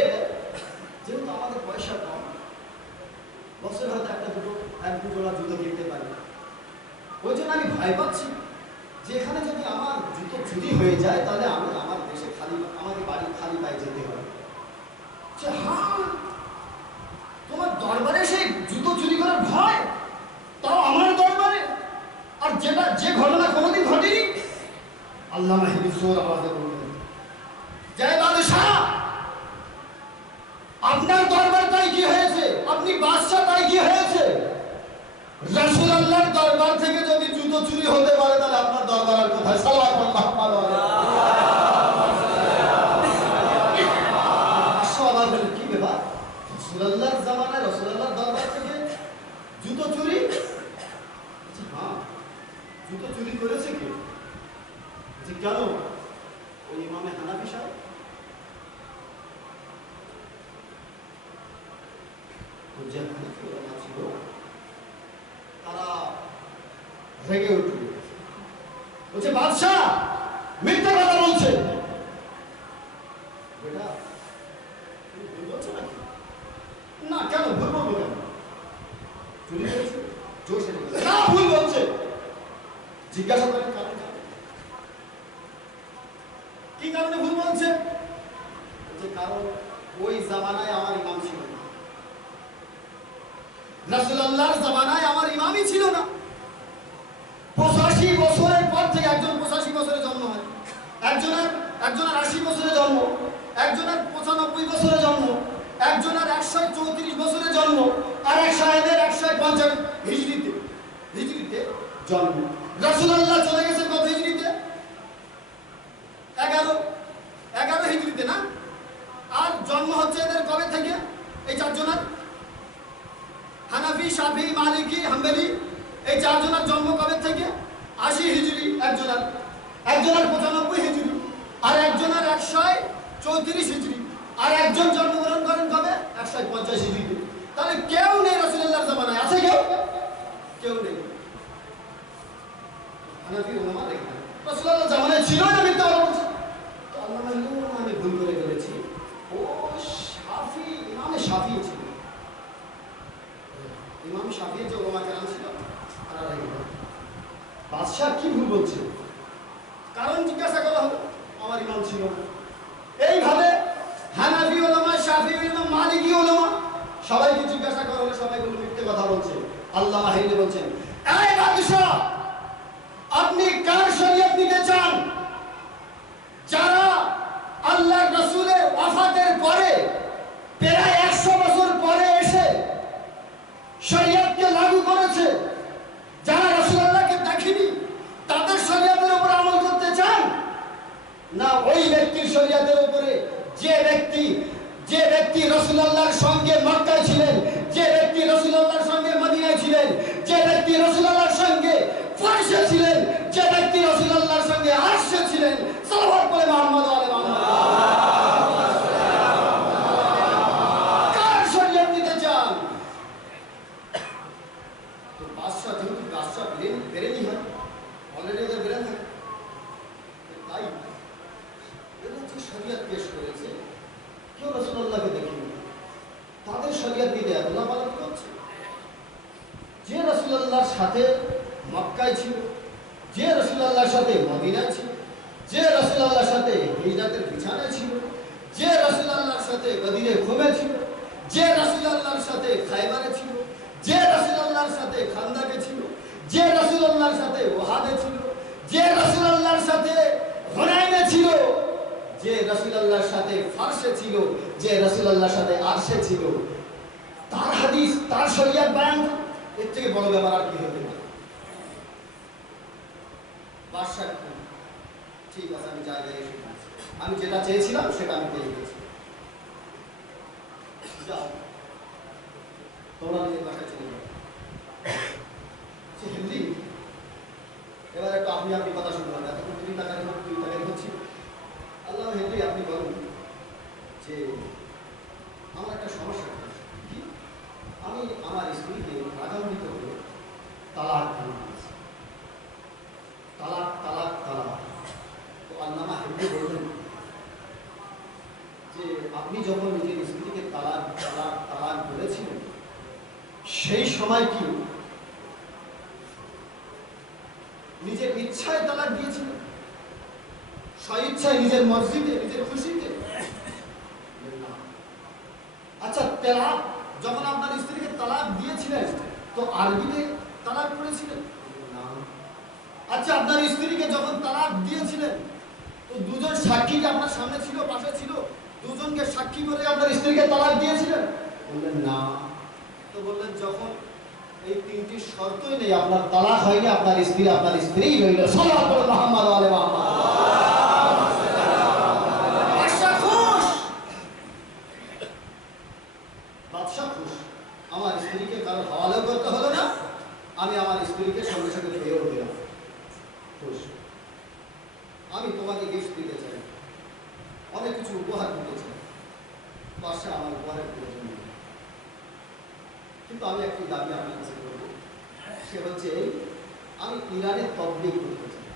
যেহেতু আমাদের পয়সা কম, বছরে হয়তো এক দু জোড়া জুতো কিনতে পারি, ওই জন্য আমি ভয় পাচ্ছি যে এখানে যদি আমার জুতো চুরি হয়ে যায় তাহলে আমি আমার দেশে খালি, আমাকে বাড়ি খালি পায়ে যেতে হবে। হ্যাঁ, তোমার দরবারে সেই জুতো চুরি করার ভয়, তাও আমার দরবারে, আর যে ঘটনা কোনোদিন ঘটেনি। আল্লামা হিলি জোর আওয়াজে বললেন, জয় বাদশাহ, আপনার দরবার তাই কি হয়েছে? আপনি বাদশাহ তাই কি হয়েছে? রাসূলুল্লাহর দরবার থেকে যদি জুতো চুরি হতে পারে তাহলে আপনার দরবার আর কোথায়? সাল্লাল্লাহু আলাইহি ওয়াসাল্লাম। কি ব্যাপার? রাসূলুল্লাহর জামানায় রাসূলুল্লাহর দরবার থেকে জুতো চুরি? হ্যাঁ, জুতো চুরি করেছে কে? কেন? ওই ইমামে হানাফি সাহেব। যে হানাফি ওলামা ছিল তারা রেগে উঠল, বলছে বাদশাহ মিথ্যা কথা বলছে। বেটা তুমি ভুল বলছো নাকি? না, কেন ভুল বলবো? কেন? চুরি করেছে, জোর সে বলছে না ভুল বলছে। জিজ্ঞাসা করেন কারণ, কি কারণে ভুল বলছে? কারণ ওই জামানায় আমার ইমাম ছিল না, রাসূলুল্লাহর জামানায় আমার ইমামই ছিল না। 85 বছরের পর থেকে, একজন 85 বছরে জন্ম হয়, একজনের 80 বছরে জন্ম, একজনের 95 বছরে জন্ম, একজনের 134 বছরে জন্ম, আর এক সাহেবের 150 হিজরিতে জন্ম। রাসূলুল্লাহ চলে গেছেন কত হিজরিতে? 11 হিজরিতে না? আর জন্ম হচ্ছে এদের কবে থেকে? এই চারজনের, হানাফি, শাফি, মালিকি, হাম্বলি, এই চারজনের জন্ম কবে থেকে? 80 হিজরি একজনের, 95 হিজরি, আর একজনের 134 হিজরি, আর একজন জন্মগ্রহণ করেন কবে? 150 হিজরিতে। তাহলে কেউ নেই রাসূলুল্লাহর জামানায়। আছে কেউ? কেউ নেই। হানাফি ওলামা দেখেন রাসূলুল্লাহর জামানায় ছিল না, মিথ্যা কথা বলছে। তো আল্লামা আমি ভুল করে ফেলেছি, ও শাফি, ইমামে শাফি ছিল, ইমাম শাফিঈ যে ওলামা কেরাম ছিল তারা রেগে গেল। বাদশাহ কি ভুল বলছে? কারণ জিজ্ঞাসা করা হলো, আমার ইমাম ছিল না। এইভাবে হানাফি ওলামা, শাফিঈ ওলামা, মালিকি ওলামা সবাইকে জিজ্ঞাসা করা হলে সবাই বলে মিথ্যে কথা বলছে। আল্লামা হিন্দি বলছেন, এই বাদশাহ, আপনি কার শরীয়ত নিতে চান? যারা আল্লাহর রাসূলের ওয়াফাতের পরে প্রায় 100 বছর পরে এসে শরীয়তকে লাগু করেছে, যারা রাসূলুল্লাহকে দেখেনি তাদের শরীয়তের উপর আমল করতে চান, না ওই ব্যক্তির শরীয়তের উপরে যে ব্যক্তি রাসূলুল্লাহর সঙ্গে মক্কায় ছিলেন, যে ব্যক্তি রাসূলুল্লাহর সঙ্গে মদিনায় ছিলেন, যে ব্যক্তি রাসূলুল্লাহর সঙ্গে ফারসে ছিলেন, যে ব্যক্তি রাসূলুল্লাহর সঙ্গে আরশে ছিলেন? সাল্লাল্লাহু আলাইহি ওয়া সাল্লাম। সাথে মক্কায় ছিল, যে রাসূলুল্লাহর সাথে মদিনায় ছিল, যে রাসূলুল্লাহর সাথে হিজরতের বিছানায় ছিল, যে রাসূলুল্লাহর সাথে বদরে ঘুমেছিল, যে রাসূলুল্লাহর সাথে খায়বারে ছিল, যে রাসূলুল্লাহর সাথে খান্দাকে ছিল, যে রাসূলুল্লাহর সাথে ওহাদে ছিল, যে রাসূলুল্লাহর সাথে হুনাইনে ছিল, যে রাসূলুল্লাহর সাথে ফারসে ছিল, যে রাসূলুল্লাহর সাথে আরশে ছিল, তার হাদিস, তার শরীয়ত বয়ান, এর থেকে বড় ব্যাপার আর কি হতে পারে? বাদশা ঠিক আছে, আমি জায়গায় এসে গেছি, আমি যেটা চেয়েছিলাম সেটা আমি পেয়ে গেছি, যাও তোমরা নিজের বাসায় চলে যাও। হিন্দি এবার একটু আপনি আপনি কথা শুনবেন, এতক্ষণ দুই টাকার হচ্ছি। আল্লাহ হিন্দি আপনি বলুন যে আমার একটা সমস্যা কি, আমি আমার স্ত্রীকে রাগান্বিত করে তালাক দিয়েছি, তালাক তালাক তালাক। তো আল্লামা হিন্দি বললেন যে আপনি যখন নিজের স্ত্রীকে তালাক তালাক তালাক বলেছিলেন সেই সময় কি নিজের ইচ্ছায় তালাক দিয়েছিলেন, স্বইচ্ছায়, নিজের মসজিদে, নিজের খুশিতে? আচ্ছা, তালাক যখন আপনার স্ত্রীকে তালাক দিয়েছিলেন তো আরবিতে তালাক করেছিলেন? আচ্ছা, আপনার স্ত্রীকে যখন তালাক দিয়েছিলেন তো দুজন সাক্ষী যে আপনার সামনে ছিল, পাশে ছিল, দুজনকে সাক্ষী করে আপনার স্ত্রীকে তালাক দিয়েছিলেন? বললেন না। তো বললেন যখন এই তিনটি শর্তই নেই, আপনার তালাক হয়নি, আপনার স্ত্রী রইল। সাল্লাল্লাহু আলাইহি মুহাম্মদ ওয়া আলি মুহাম্মদ। বাদশা খুশ, আমার স্ত্রীকে কারো হাওয়ালা করতে হলো না, আমি আমার স্ত্রীকে সঙ্গে সঙ্গে পেয়েও দিলাম। খুশ, আমি তোমাকে গিফট দিতে চাই, অনেক কিছু উপহার দিতে চাই। বাদশা আমার উপহারের প্রয়োজন নেই, কিন্তু আমি একটি দাবি আপনার কাছে করব, সে হচ্ছে আমি ইরানের তবলিগ করতে চাই।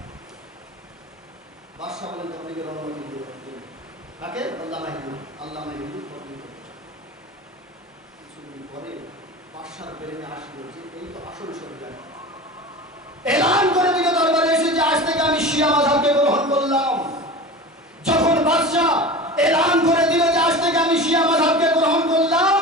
বাদশা বলেন তবলিগের অনুমতি দিতে, তাকে আল্লামা হিন্দু তবলিগ করতে চাই। কিছুদিন পরে বাদশার ব্রেনে আসলো যে এই তো আসল শরিয়াত, এলান করে দিল দরবারে এসে যে আজ থেকে আমি শিয়া মাযহাবকে গ্রহণ করলাম। যখন বাদশা এলান করে দিল যে আজ থেকে আমি শিয়া মাযহাবকে গ্রহণ করলাম,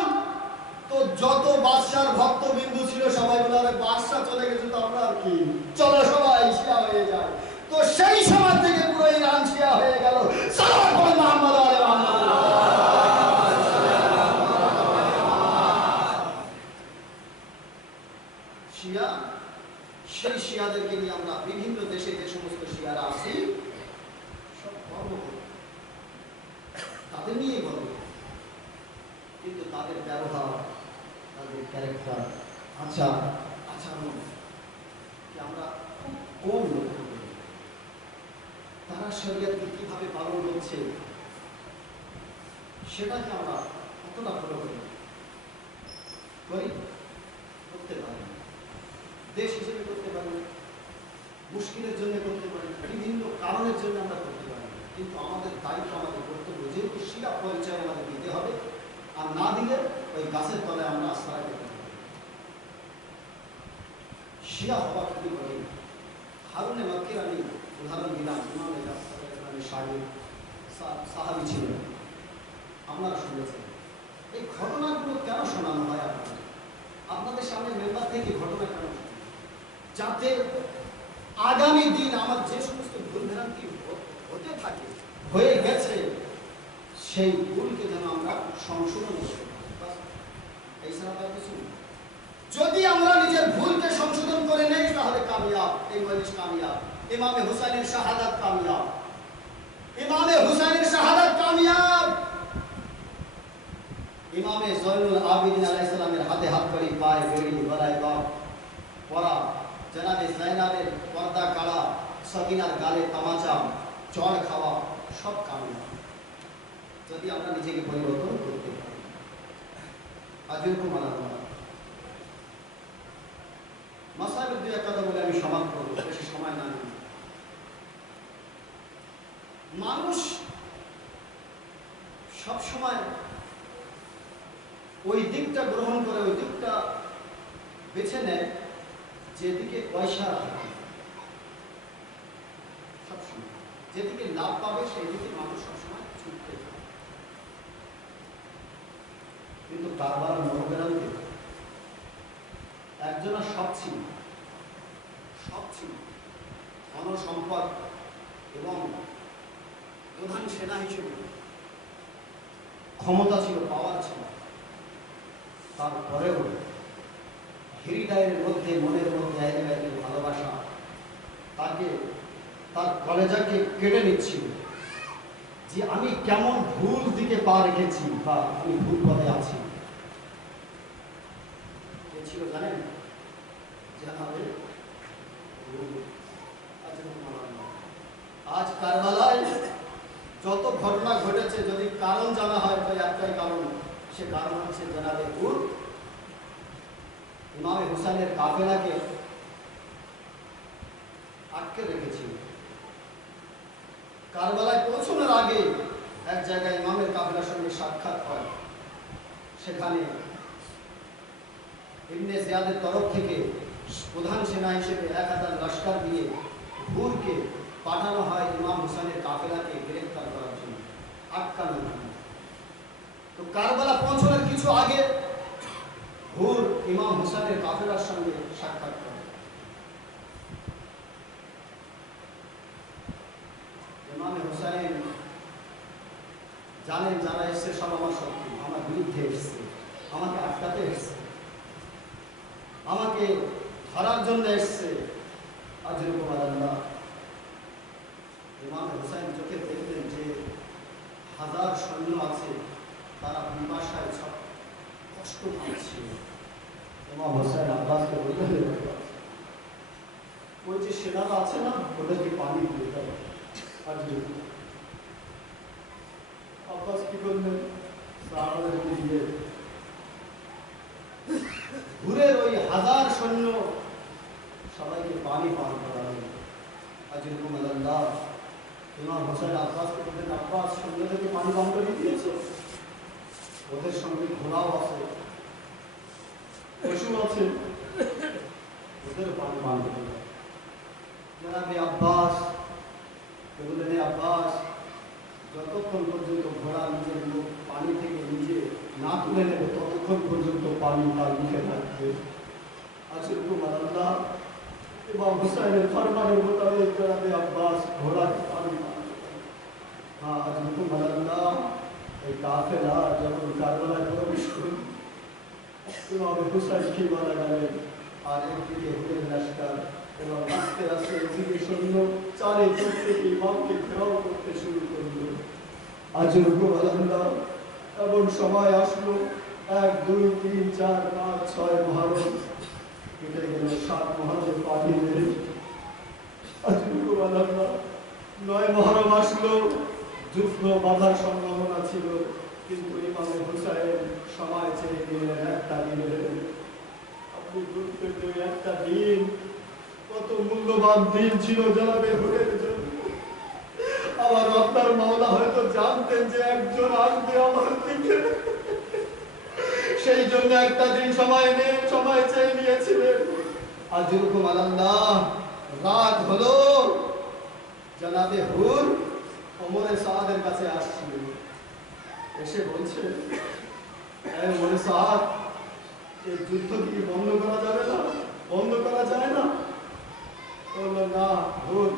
তো যত বাদশার ভক্তবিন্দু ছিল সবাই বলে আরে বাদশা চলে গেছে তো আমরা আর কি, চলো সবাই শিয়া হয়ে যায়। তো সেই সময় থেকে পুরো ইরান শিয়া হয়ে গেল। সাল্লাল্লাহু আলাইহি মুহাম্মদ ওয়া আলি মুহাম্মদ। শিয়া, সেই শিয়াদেরকে নিয়ে আমরা বিভিন্ন দেশে যে সমস্ত শিয়ারা আছি সব গর্ব করি, তাদের নিয়ে গর্ব, কিন্তু তাদের ব্যবহার, তাদের ক্যারেক্টার, আচরণ কি আমরা খুব কম লক্ষ্য করি। তারা শরীয়তকে কিভাবে পালন করছে সেটাকে আমরা কতটা ফলো করি, করতে পারি না। দেশ হিসেবে করতে পারি না, মুশকিলের জন্য করতে পারি না, বিভিন্ন কারণের জন্য আমরা করতে পারি না। কিন্তু আমাদের দায়িত্ব, আমাদের কর্তব্য, যেহেতু শিয়া পরিচয় আমাদের দিতে হবে, আর না দিলে ওই গাছের তলায় আমরা আশ্রয় পেতে পারি। শিয়া হওয়া খুবই কঠিন। হারুনে মক্কির আমি উদাহরণ দিলাম, ইমামে সাহাবী ছিলেন, আপনারা শুনেছেন। এই ঘটনাগুলো কেন শোনানো হয় আপনাদের সামনে মেম্বার থেকে ঘটনা কেন, যাতে আগামী দিন আমার যে সমস্ত ভুলভ্রান্তি হতে থাকে, হয়ে গেছে, সেই ভুলকে যেন আমরা সংশোধন করতে পারি। এই ছাড়া কিছু, যদি আমরা নিজের ভুলকে সংশোধন করে নেই তাহলে কামিয়াব, এই মজলিস কামিয়াব। ইমামে হুসাইনের শাহাদাত কামিয়াব, ইমামে হুসাইনের শাহাদাত কামিয়াব। ইমামে জয়নুল আবিদিন আলাইহিস সালামের হাতে হাত করি, পায়ে বেড়ি, গলায় গম পরা, জনাবে জাইনাবের পর্দা কাড়া, সকিনার গালে তামাচা, চড় খাওয়া, সব কামিয়াব যদি আমরা নিজেকে পরিবর্তন করতে পারি। আজকে মানা করা মাসাইলের দুই একটা বলে আমি সমাপ্ত করবো, বেশি সময় না নিই। মানুষ সব সময় ওই দিকটা গ্রহণ করে, ওই দিকটা বেছে নেয় যেদিকে পয়সা থাকে সবসময়, যেদিকে লাভ পাবে সেই দিকে মানুষ সবসময় ছুটতে থাকে। কিন্তু কারবালার মরুগ্রামে একজনের সব ছিল, ধন সম্পদ এবং প্রধান সেনা হিসেবে ক্ষমতা ছিল, পাওয়ার ছিল। তারপরেও হৃদয়ের মধ্যে, মনের মধ্যে একেবারে ভালোবাসা তাকে, তার কলেজাকে কেটে নিচ্ছিল যে আমি কেমন ভুল দিকে পা রেখেছি বা আমি ভুল পথে আছি। কে ছিল জানেন? জানাবে আজ কারবালায় যত ঘটনা ঘটেছে যদি কারণ জানা হয় তো একটাই কারণ, সে কারণ হচ্ছে জানাবে হুর ইমামে হুসাইনের কাফেলাকে আটকে রেখেছিল। কারবালায় পৌঁছানোর আগে এক জায়গায় ইমামের কাফেলার সঙ্গে সাক্ষাৎ হয়। সেখানে ইবনে জিয়াদের তরফ থেকে প্রধান সেনা হিসেবে 1000 লস্কর দিয়ে হুরকে পাঠানো হয় ইমাম হুসাইনের কাফেলাকে গ্রেফতার করার জন্য, আটকানোর জন্য। তো কারবালা পৌঁছানোর কিছু আগে হুর ইমাম হুসাইনের কাফেলার সঙ্গে সাক্ষাৎ করে। ইমাম হুসাইন জানেন যারা এসছে সব আমার শত্রু, আমার বিরুদ্ধে এসছে, আমাকে আটকাতে এসছে, আমাকে ধরার জন্য এসছে। আল্লাহ ইমাম হুসাইন চোখে দেখলেন যে 1000 সৈন্য আছে, তারা বিপাশায় সব কষ্ট পাচ্ছে। ইমাম হুসাইন আব্বাসকে বললেন, ওই যে সেনারা আছে না, ওদেরকে পানি দিয়ে দাও। আব্বাস কি করলেন? সাহাবাদেরকে দিয়ে ঘুরে ওই 1000 সৈন্য সবাইকে পানি পান করালেন। আল্লাহ ইমাম হুসাইন আব্বাসকে বললেন, আব্বাস সৈন্যদেরকে পানি পান করে দিয়েছে, ওদের সঙ্গে ঘোড়াও আছে, পশু আছে, ওদের পানি পান করে দাও। জানাবে আব্বাস বললেন, আব্বাস যতক্ষণ পর্যন্ত ঘোড়া নিজের মুখ পানি থেকে নিজে না তুলে নেবে ততক্ষণ পর্যন্ত পানি তার মুখে থাকবে। আল্লাহ ইমাম হুসাইনের ফরমানের মোতাবেক জানাবে আব্বাস ঘোড়াকে পানি পান করে দাও। এই কাফেলা যখন কারবালায় প্রবেশ করল, ইমাম হুসাইন কি মারা গেলেন, আর একদিকে হুরের লস্কর এবং আস্তে আস্তে এদিকে সৈন্য চারিদিক থেকে ইমামকে ঘেরাও করতে শুরু করল। আল্লাহ এমন সময় আসলো 1 2 3 4 5 6 মহরম কেটে গেল, 7 মহরম পানি মেরে আল্লাহ 9 মহরম আসলো। যুদ্ধ বাধার সম্ভাবনা ছিল, কিন্তু ইমামে হুসাইন সময় ছেড়ে দিলেন একটা দিনের। আপনি বুঝতে পেরে একটা দিন কত মূল্যবান দিন ছিল জানাবে হুরের জন্য। আমার আপনার মাওলা হয়তো জানতেন যে একজন আসবে আমার দিকে, সেই জন্য একটা দিন সময় চেয়ে নিয়েছিলেন। আল্লাহ রাত হলো, জানাবে হুর ওমরে সাদের কাছে আসছিল, এসে বলছে, ওমরে সাদ এই যুদ্ধ কি বন্ধ করা যাবে না? বন্ধ করা যায় না? বলল, না হুর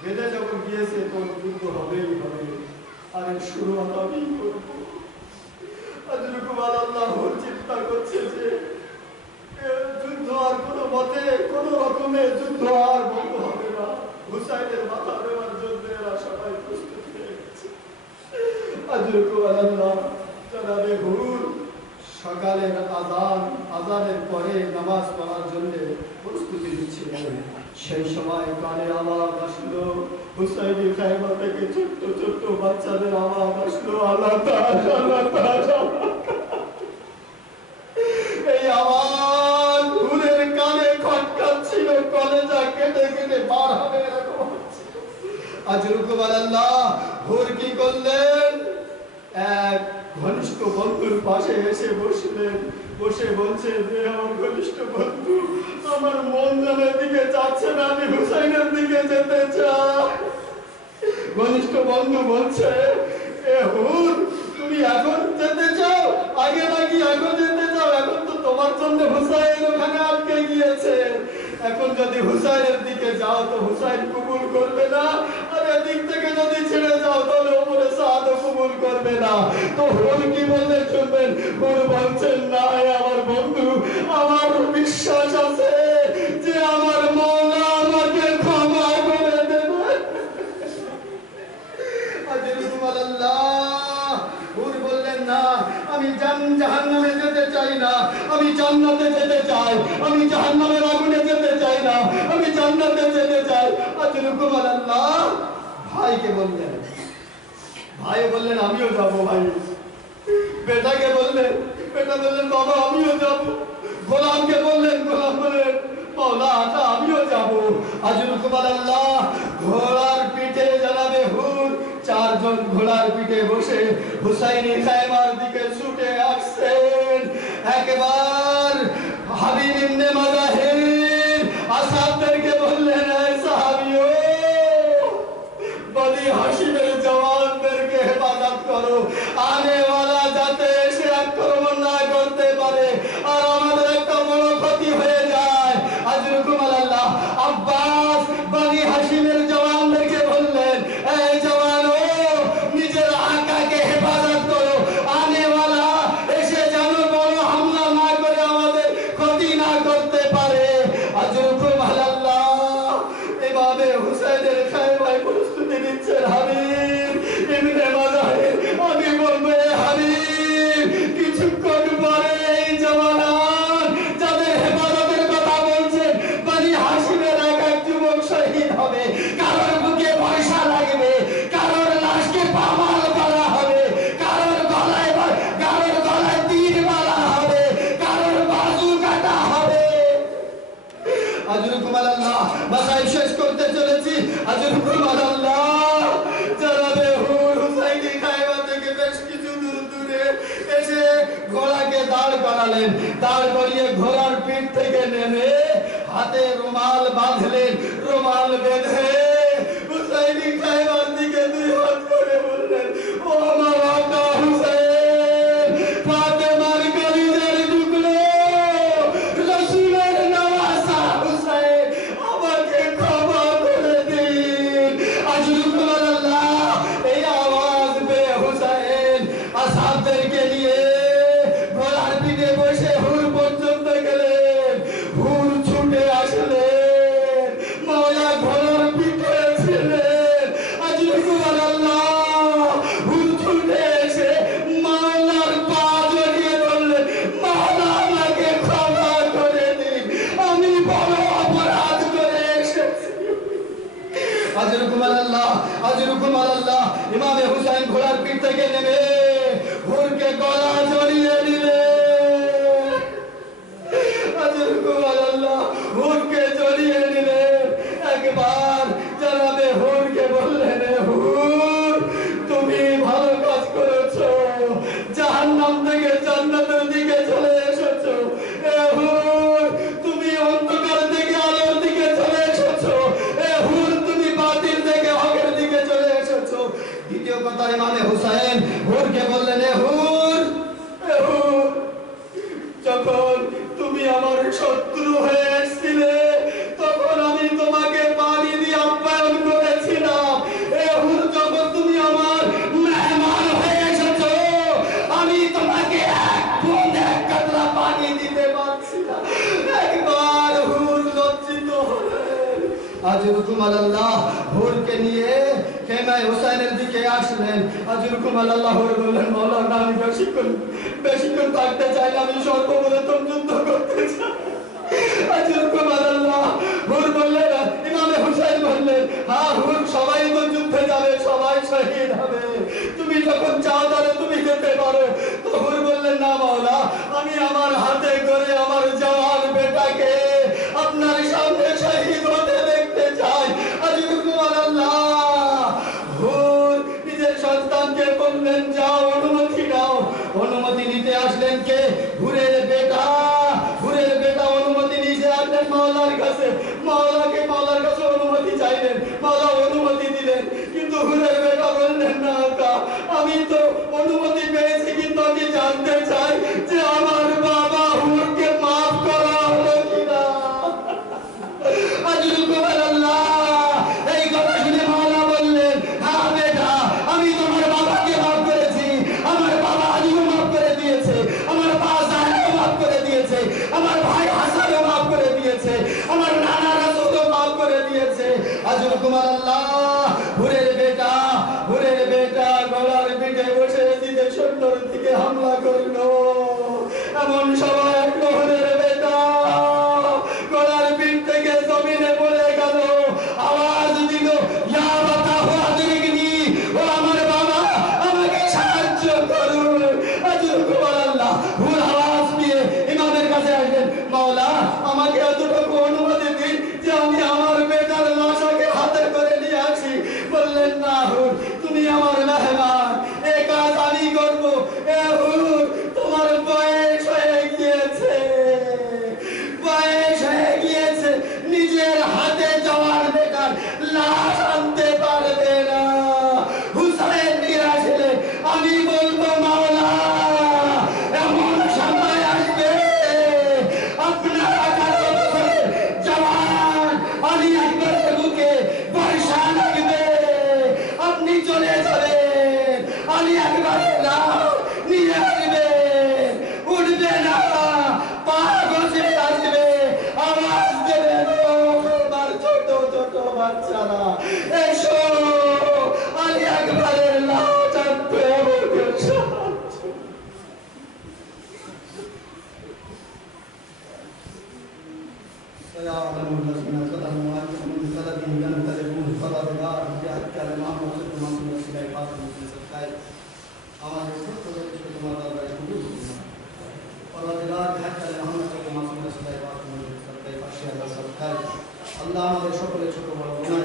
বেঁধে যখন গিয়েছে তোর যুদ্ধ হবেই হবে, আর এর শুরুয়াত আমি করবো। আল্লাহ হুর চিন্তা করছে যে যুদ্ধ আর কোনো মতে কোনো রকমের যুদ্ধ আর বন্ধ হবে না। হুসাইনের মাথা দেওয়ার জন্য এরা সবাই প্রস্তুত হয়ে গেছে। আল্লাহ জানাবে হুর সকালের আজানের পরে নামাজ পড়ার জন্য প্রস্তুতি নিচ্ছিলেন। সেই সময় কানে আওয়াজ আসলো, হুসাইনি খায়মা থেকে ছোট্ট ছোট্ট বাচ্চাদের আওয়াজ আসলো, আল্লাহ এই আওয়াজ হুরের কানে খটকাচ্ছিল, কলেজা কেটে কেটে বার হবে এরকম হচ্ছে। আল্লাহ হুর কি করলেন? এক ঘনিষ্ঠ বন্ধুর পাশে এসে বসলেন, বসে বলছে যে আমার ঘনিষ্ঠ বন্ধু, আমার মন যেন এদিকে যাচ্ছে না, আমি হুসাইনের দিকে যেতে চাই। ঘনিষ্ঠ বন্ধু বলছে, এ হুর, তুমি এখন যেতে চাও, আগে নাকি এখন যেতে চাও? এখন তো তোমার জন্য হুসাইন ওখানে আটকে গিয়েছে। এখন যদি হুসাইনের দিকে যাও তো হুসাইন কবুল করবে না, আর এদিক থেকে যদি ছেড়ে যাও তাহলে ওপরে সাদও কবুল করবে না। তো হুর কি বললে শুনবেন? হুর বলছেন, না আমার বন্ধু, আমার বিশ্বাস আছে যে আমার মওলা আমাকে ক্ষমা করে দেবে। হুর বললেন, না, আমি জাহান্নামে যেতে চাই না, আমি জান্নাতে যেতে চাই, আমি জাহান্নামের আগুনে যেতে চাই না, আমি জান্নাতে যেতে চাই। আজরুকুম আল্লাহ ভাইকে বললেন, ভাই বললেন আমিও যাব। ভাই বেটাকে বললেন, বেটা বললেন বাবা আমিও যাব। গোলামকে বললেন, গোলাম বললেন মাওলা আটা আমিও যাব। আজরুকুম আল্লাহ ঘোড়ার পিঠে জানাবে হুর চারজন ঘোড়ার পিঠে বসে হুসাইনি খায়মার দিকে ছুটে আসছেন। একবার হাবিব ইবনে মাজাহির আসহাবদেরকে বললেন, এই সাহাবীও, বনি হাশিমের জওয়ানদেরকে হেফাজত করো, আনেওয়ালা যাতে এসে আক্রমণ না করতে পারে আর আমাদের একটা বড় ক্ষতি হয়ে যায়। আজরুকুম আল্লাহ আব্বাস বনি হাশিমের জওয়ানদেরকে বললেন, এই জওয়ানো, নিজের আকাকে হেফাজত করো, আনেওয়ালা এসে যেন বড় হামলা না করে আমাদের ক্ষতি না করতে পারে। আজরুকুম আল্লাহ এভাবে হুসাইনের খায়মায় প্রস্তুতি নিচ্ছেন হাবিব ইবনে মাজাহির। আমি বলবো, হাবিব কিছুক্ষণ পরে এই জওয়ান যাদের হেফাজতের কথা বলছেন বনি হাশিমের এক এক যুবক শহীদ হবে। কারোর বুকে পয়সা লাগবে, কারোর লাশকে পামাল করা হবে, কারোর গলায় তীর মারা হবে, কারোর বাজু কাটা হবে। আজরুকুম আল্লাহ মাসাইব শেষ করতে চলেছি। আজরুকুম আল্লাহ জানাবে হুর হুসাইনি খায়মা থেকে বেশ কিছু দূরে এসে ঘোড়াকে দাঁড় করালেন। দাঁড় করিয়ে ঘোড়ার পিঠ থেকে নেমে হাতে রুমাল বাঁধলেন। রুমাল বেঁধে হুসাইনি খায়মার দিকে দুই হাত করে বললেন, ও আমার আকা হুসাইন, ফাতেমার কলিজার টুকরো, রাসূলের নওয়াসা হুসাইন, আমাকে ক্ষমা করে দিন। আজরুকুম আল্লাহ এই আওয়াজ পেয়ে হুসাইন আসহাবদেরকে নিয়ে ঘোড়ার পিঠে বসে হুর পর্যন্ত গেলেন। হুর ছুটে আসলেন, মাওলা ঘোড়ার পিঠে ছিলেন। আজরুকুম আল্লাহ হুর ছুটে এসে মাওলার পা জড়িয়ে ধরলেন, মাওলা আমাকে ক্ষমা করে দিন, আমি বড় অপরাধ করে এসেছি। আজরুকুম আল্লাহ, আজরুকুম আল্লাহ ইমামে হুসাইন ঘোড়ার পিঠ থেকে নেমে হুরকে গলা জড়িয়ে নিলেন। আজরুকুম আল্লাহ হুরকে জড়িয়ে নিলেন। একবার জানাবে হুরকে বললেন, হুর তুমি ভালো কাজ করেছো, জাহান্নাম থেকে জান্নাতের দিকে চলে এসেছো। এ হুর তুমি অন্ধকার থেকে আলোর দিকে চলে এসেছো। এ হুর তুমি বাতিল থেকে হকের দিকে চলে এসেছো। দ্বিতীয় কথা, ইমামে হুসাইন হুরকে বললেন, এ হুর, এ হুর, যখন তুমি আমার শত্রু হয়ে এসেছিলে তখন আমি তোমাকে পানি দিয়ে আপ্যায়ন করেছিলাম। এ হুর, যখন তুমি আমার মেহমান হয়ে এসেছো আমি তোমাকে এক বুঁদ এক কাতরা পানি দিতে পারছি না। একবার হুর লজ্জিত হলেন। আজরুকুম আল্লাহ হুরকে নিয়ে খেমায় হুসাইনের দিকে আসলেন। আজরুকুম আল্লাহ হুর বললেন, মাওলানা আমি বেশিক্ষণ থাকতে চাই না, আমি সর্বপ্রথম যুদ্ধ করতে চাই। আজরুকুম আল্লাহ হুর বললেন, ইমামে হুসাইন বললেন, হ্যাঁ হুর, সবাই তো যুদ্ধে যাবে, সবাই শহীদ হবে, তুমি যখন চাও তাহলে তুমি যেতে পারো। তো হুর বললেন, না মাওলা, আমি আমার হাতে করে আমার জওয়ান বেটাকে আপনার সামনে শহীদ হতে দেখতে চাই। আজরুকুম আল্লাহ হুর নিজের সন্তানকে বললেন, যাও অনুমতি নাও। অনুমতি নিতে আসলেন কে? হুরের বেটা এমন সময় এক লোহরের বেটা গলার পিঠ থেকে জমিনে পড়ে গেল, আওয়াজ দিল, ইয়া বাতা হুয়া দিগনি, ও আমার বাবা আমাকে সাহায্য করুন। আজরুল আল্লাহ হুর আওয়াজ নিয়ে ইমামের কাছে আসলেন, মাওলা আমাকে এতটুকু অনুমতি দিন যে আমি আমার বেটার লাশকে হাতে করে নিয়ে আসি। বললেন, না হুর, তুমি আমার মেহমান, এ কাজ আমি করব। এ হুর, তোমার বয়স হয়ে গিয়েছে, বয়স হয়ে গিয়েছে, নিজের হাতে জওয়ান বেটার লাশ আনতে পারবে না। হুসাইন নিয়ে আসলে আমি বলবো, মাওলা এমন সময় আসবে আপনার 18 বছরের জওয়ান আলী আকবরের বুকে বর্ষা লাগবে, আপনি চলে যাবেন, আলী আকবরের লাশ নিয়ে আসবেন, উঠবে না, পা ঘষে আসবে, আওয়াজ দেবেন, ও আমার ছোট ছোট বাচ্চারা এসো, আলী আকবরের লাশ আনতে আমাকে সাহায্য। سيعلم الذين ظلموا أنهم بسببهم ينقلبون فضلا بحق المعروف والمعروف والسلام والسلام আমাদের ছোট্ট ছোট তোমার দরবারে কবুল করুন। পরদিগার بحق المعروف والمعروف والسلام পাশে আল্লাহ সরকার আল্লাহ আমাদের সকলে ছোট বড় গুনাহ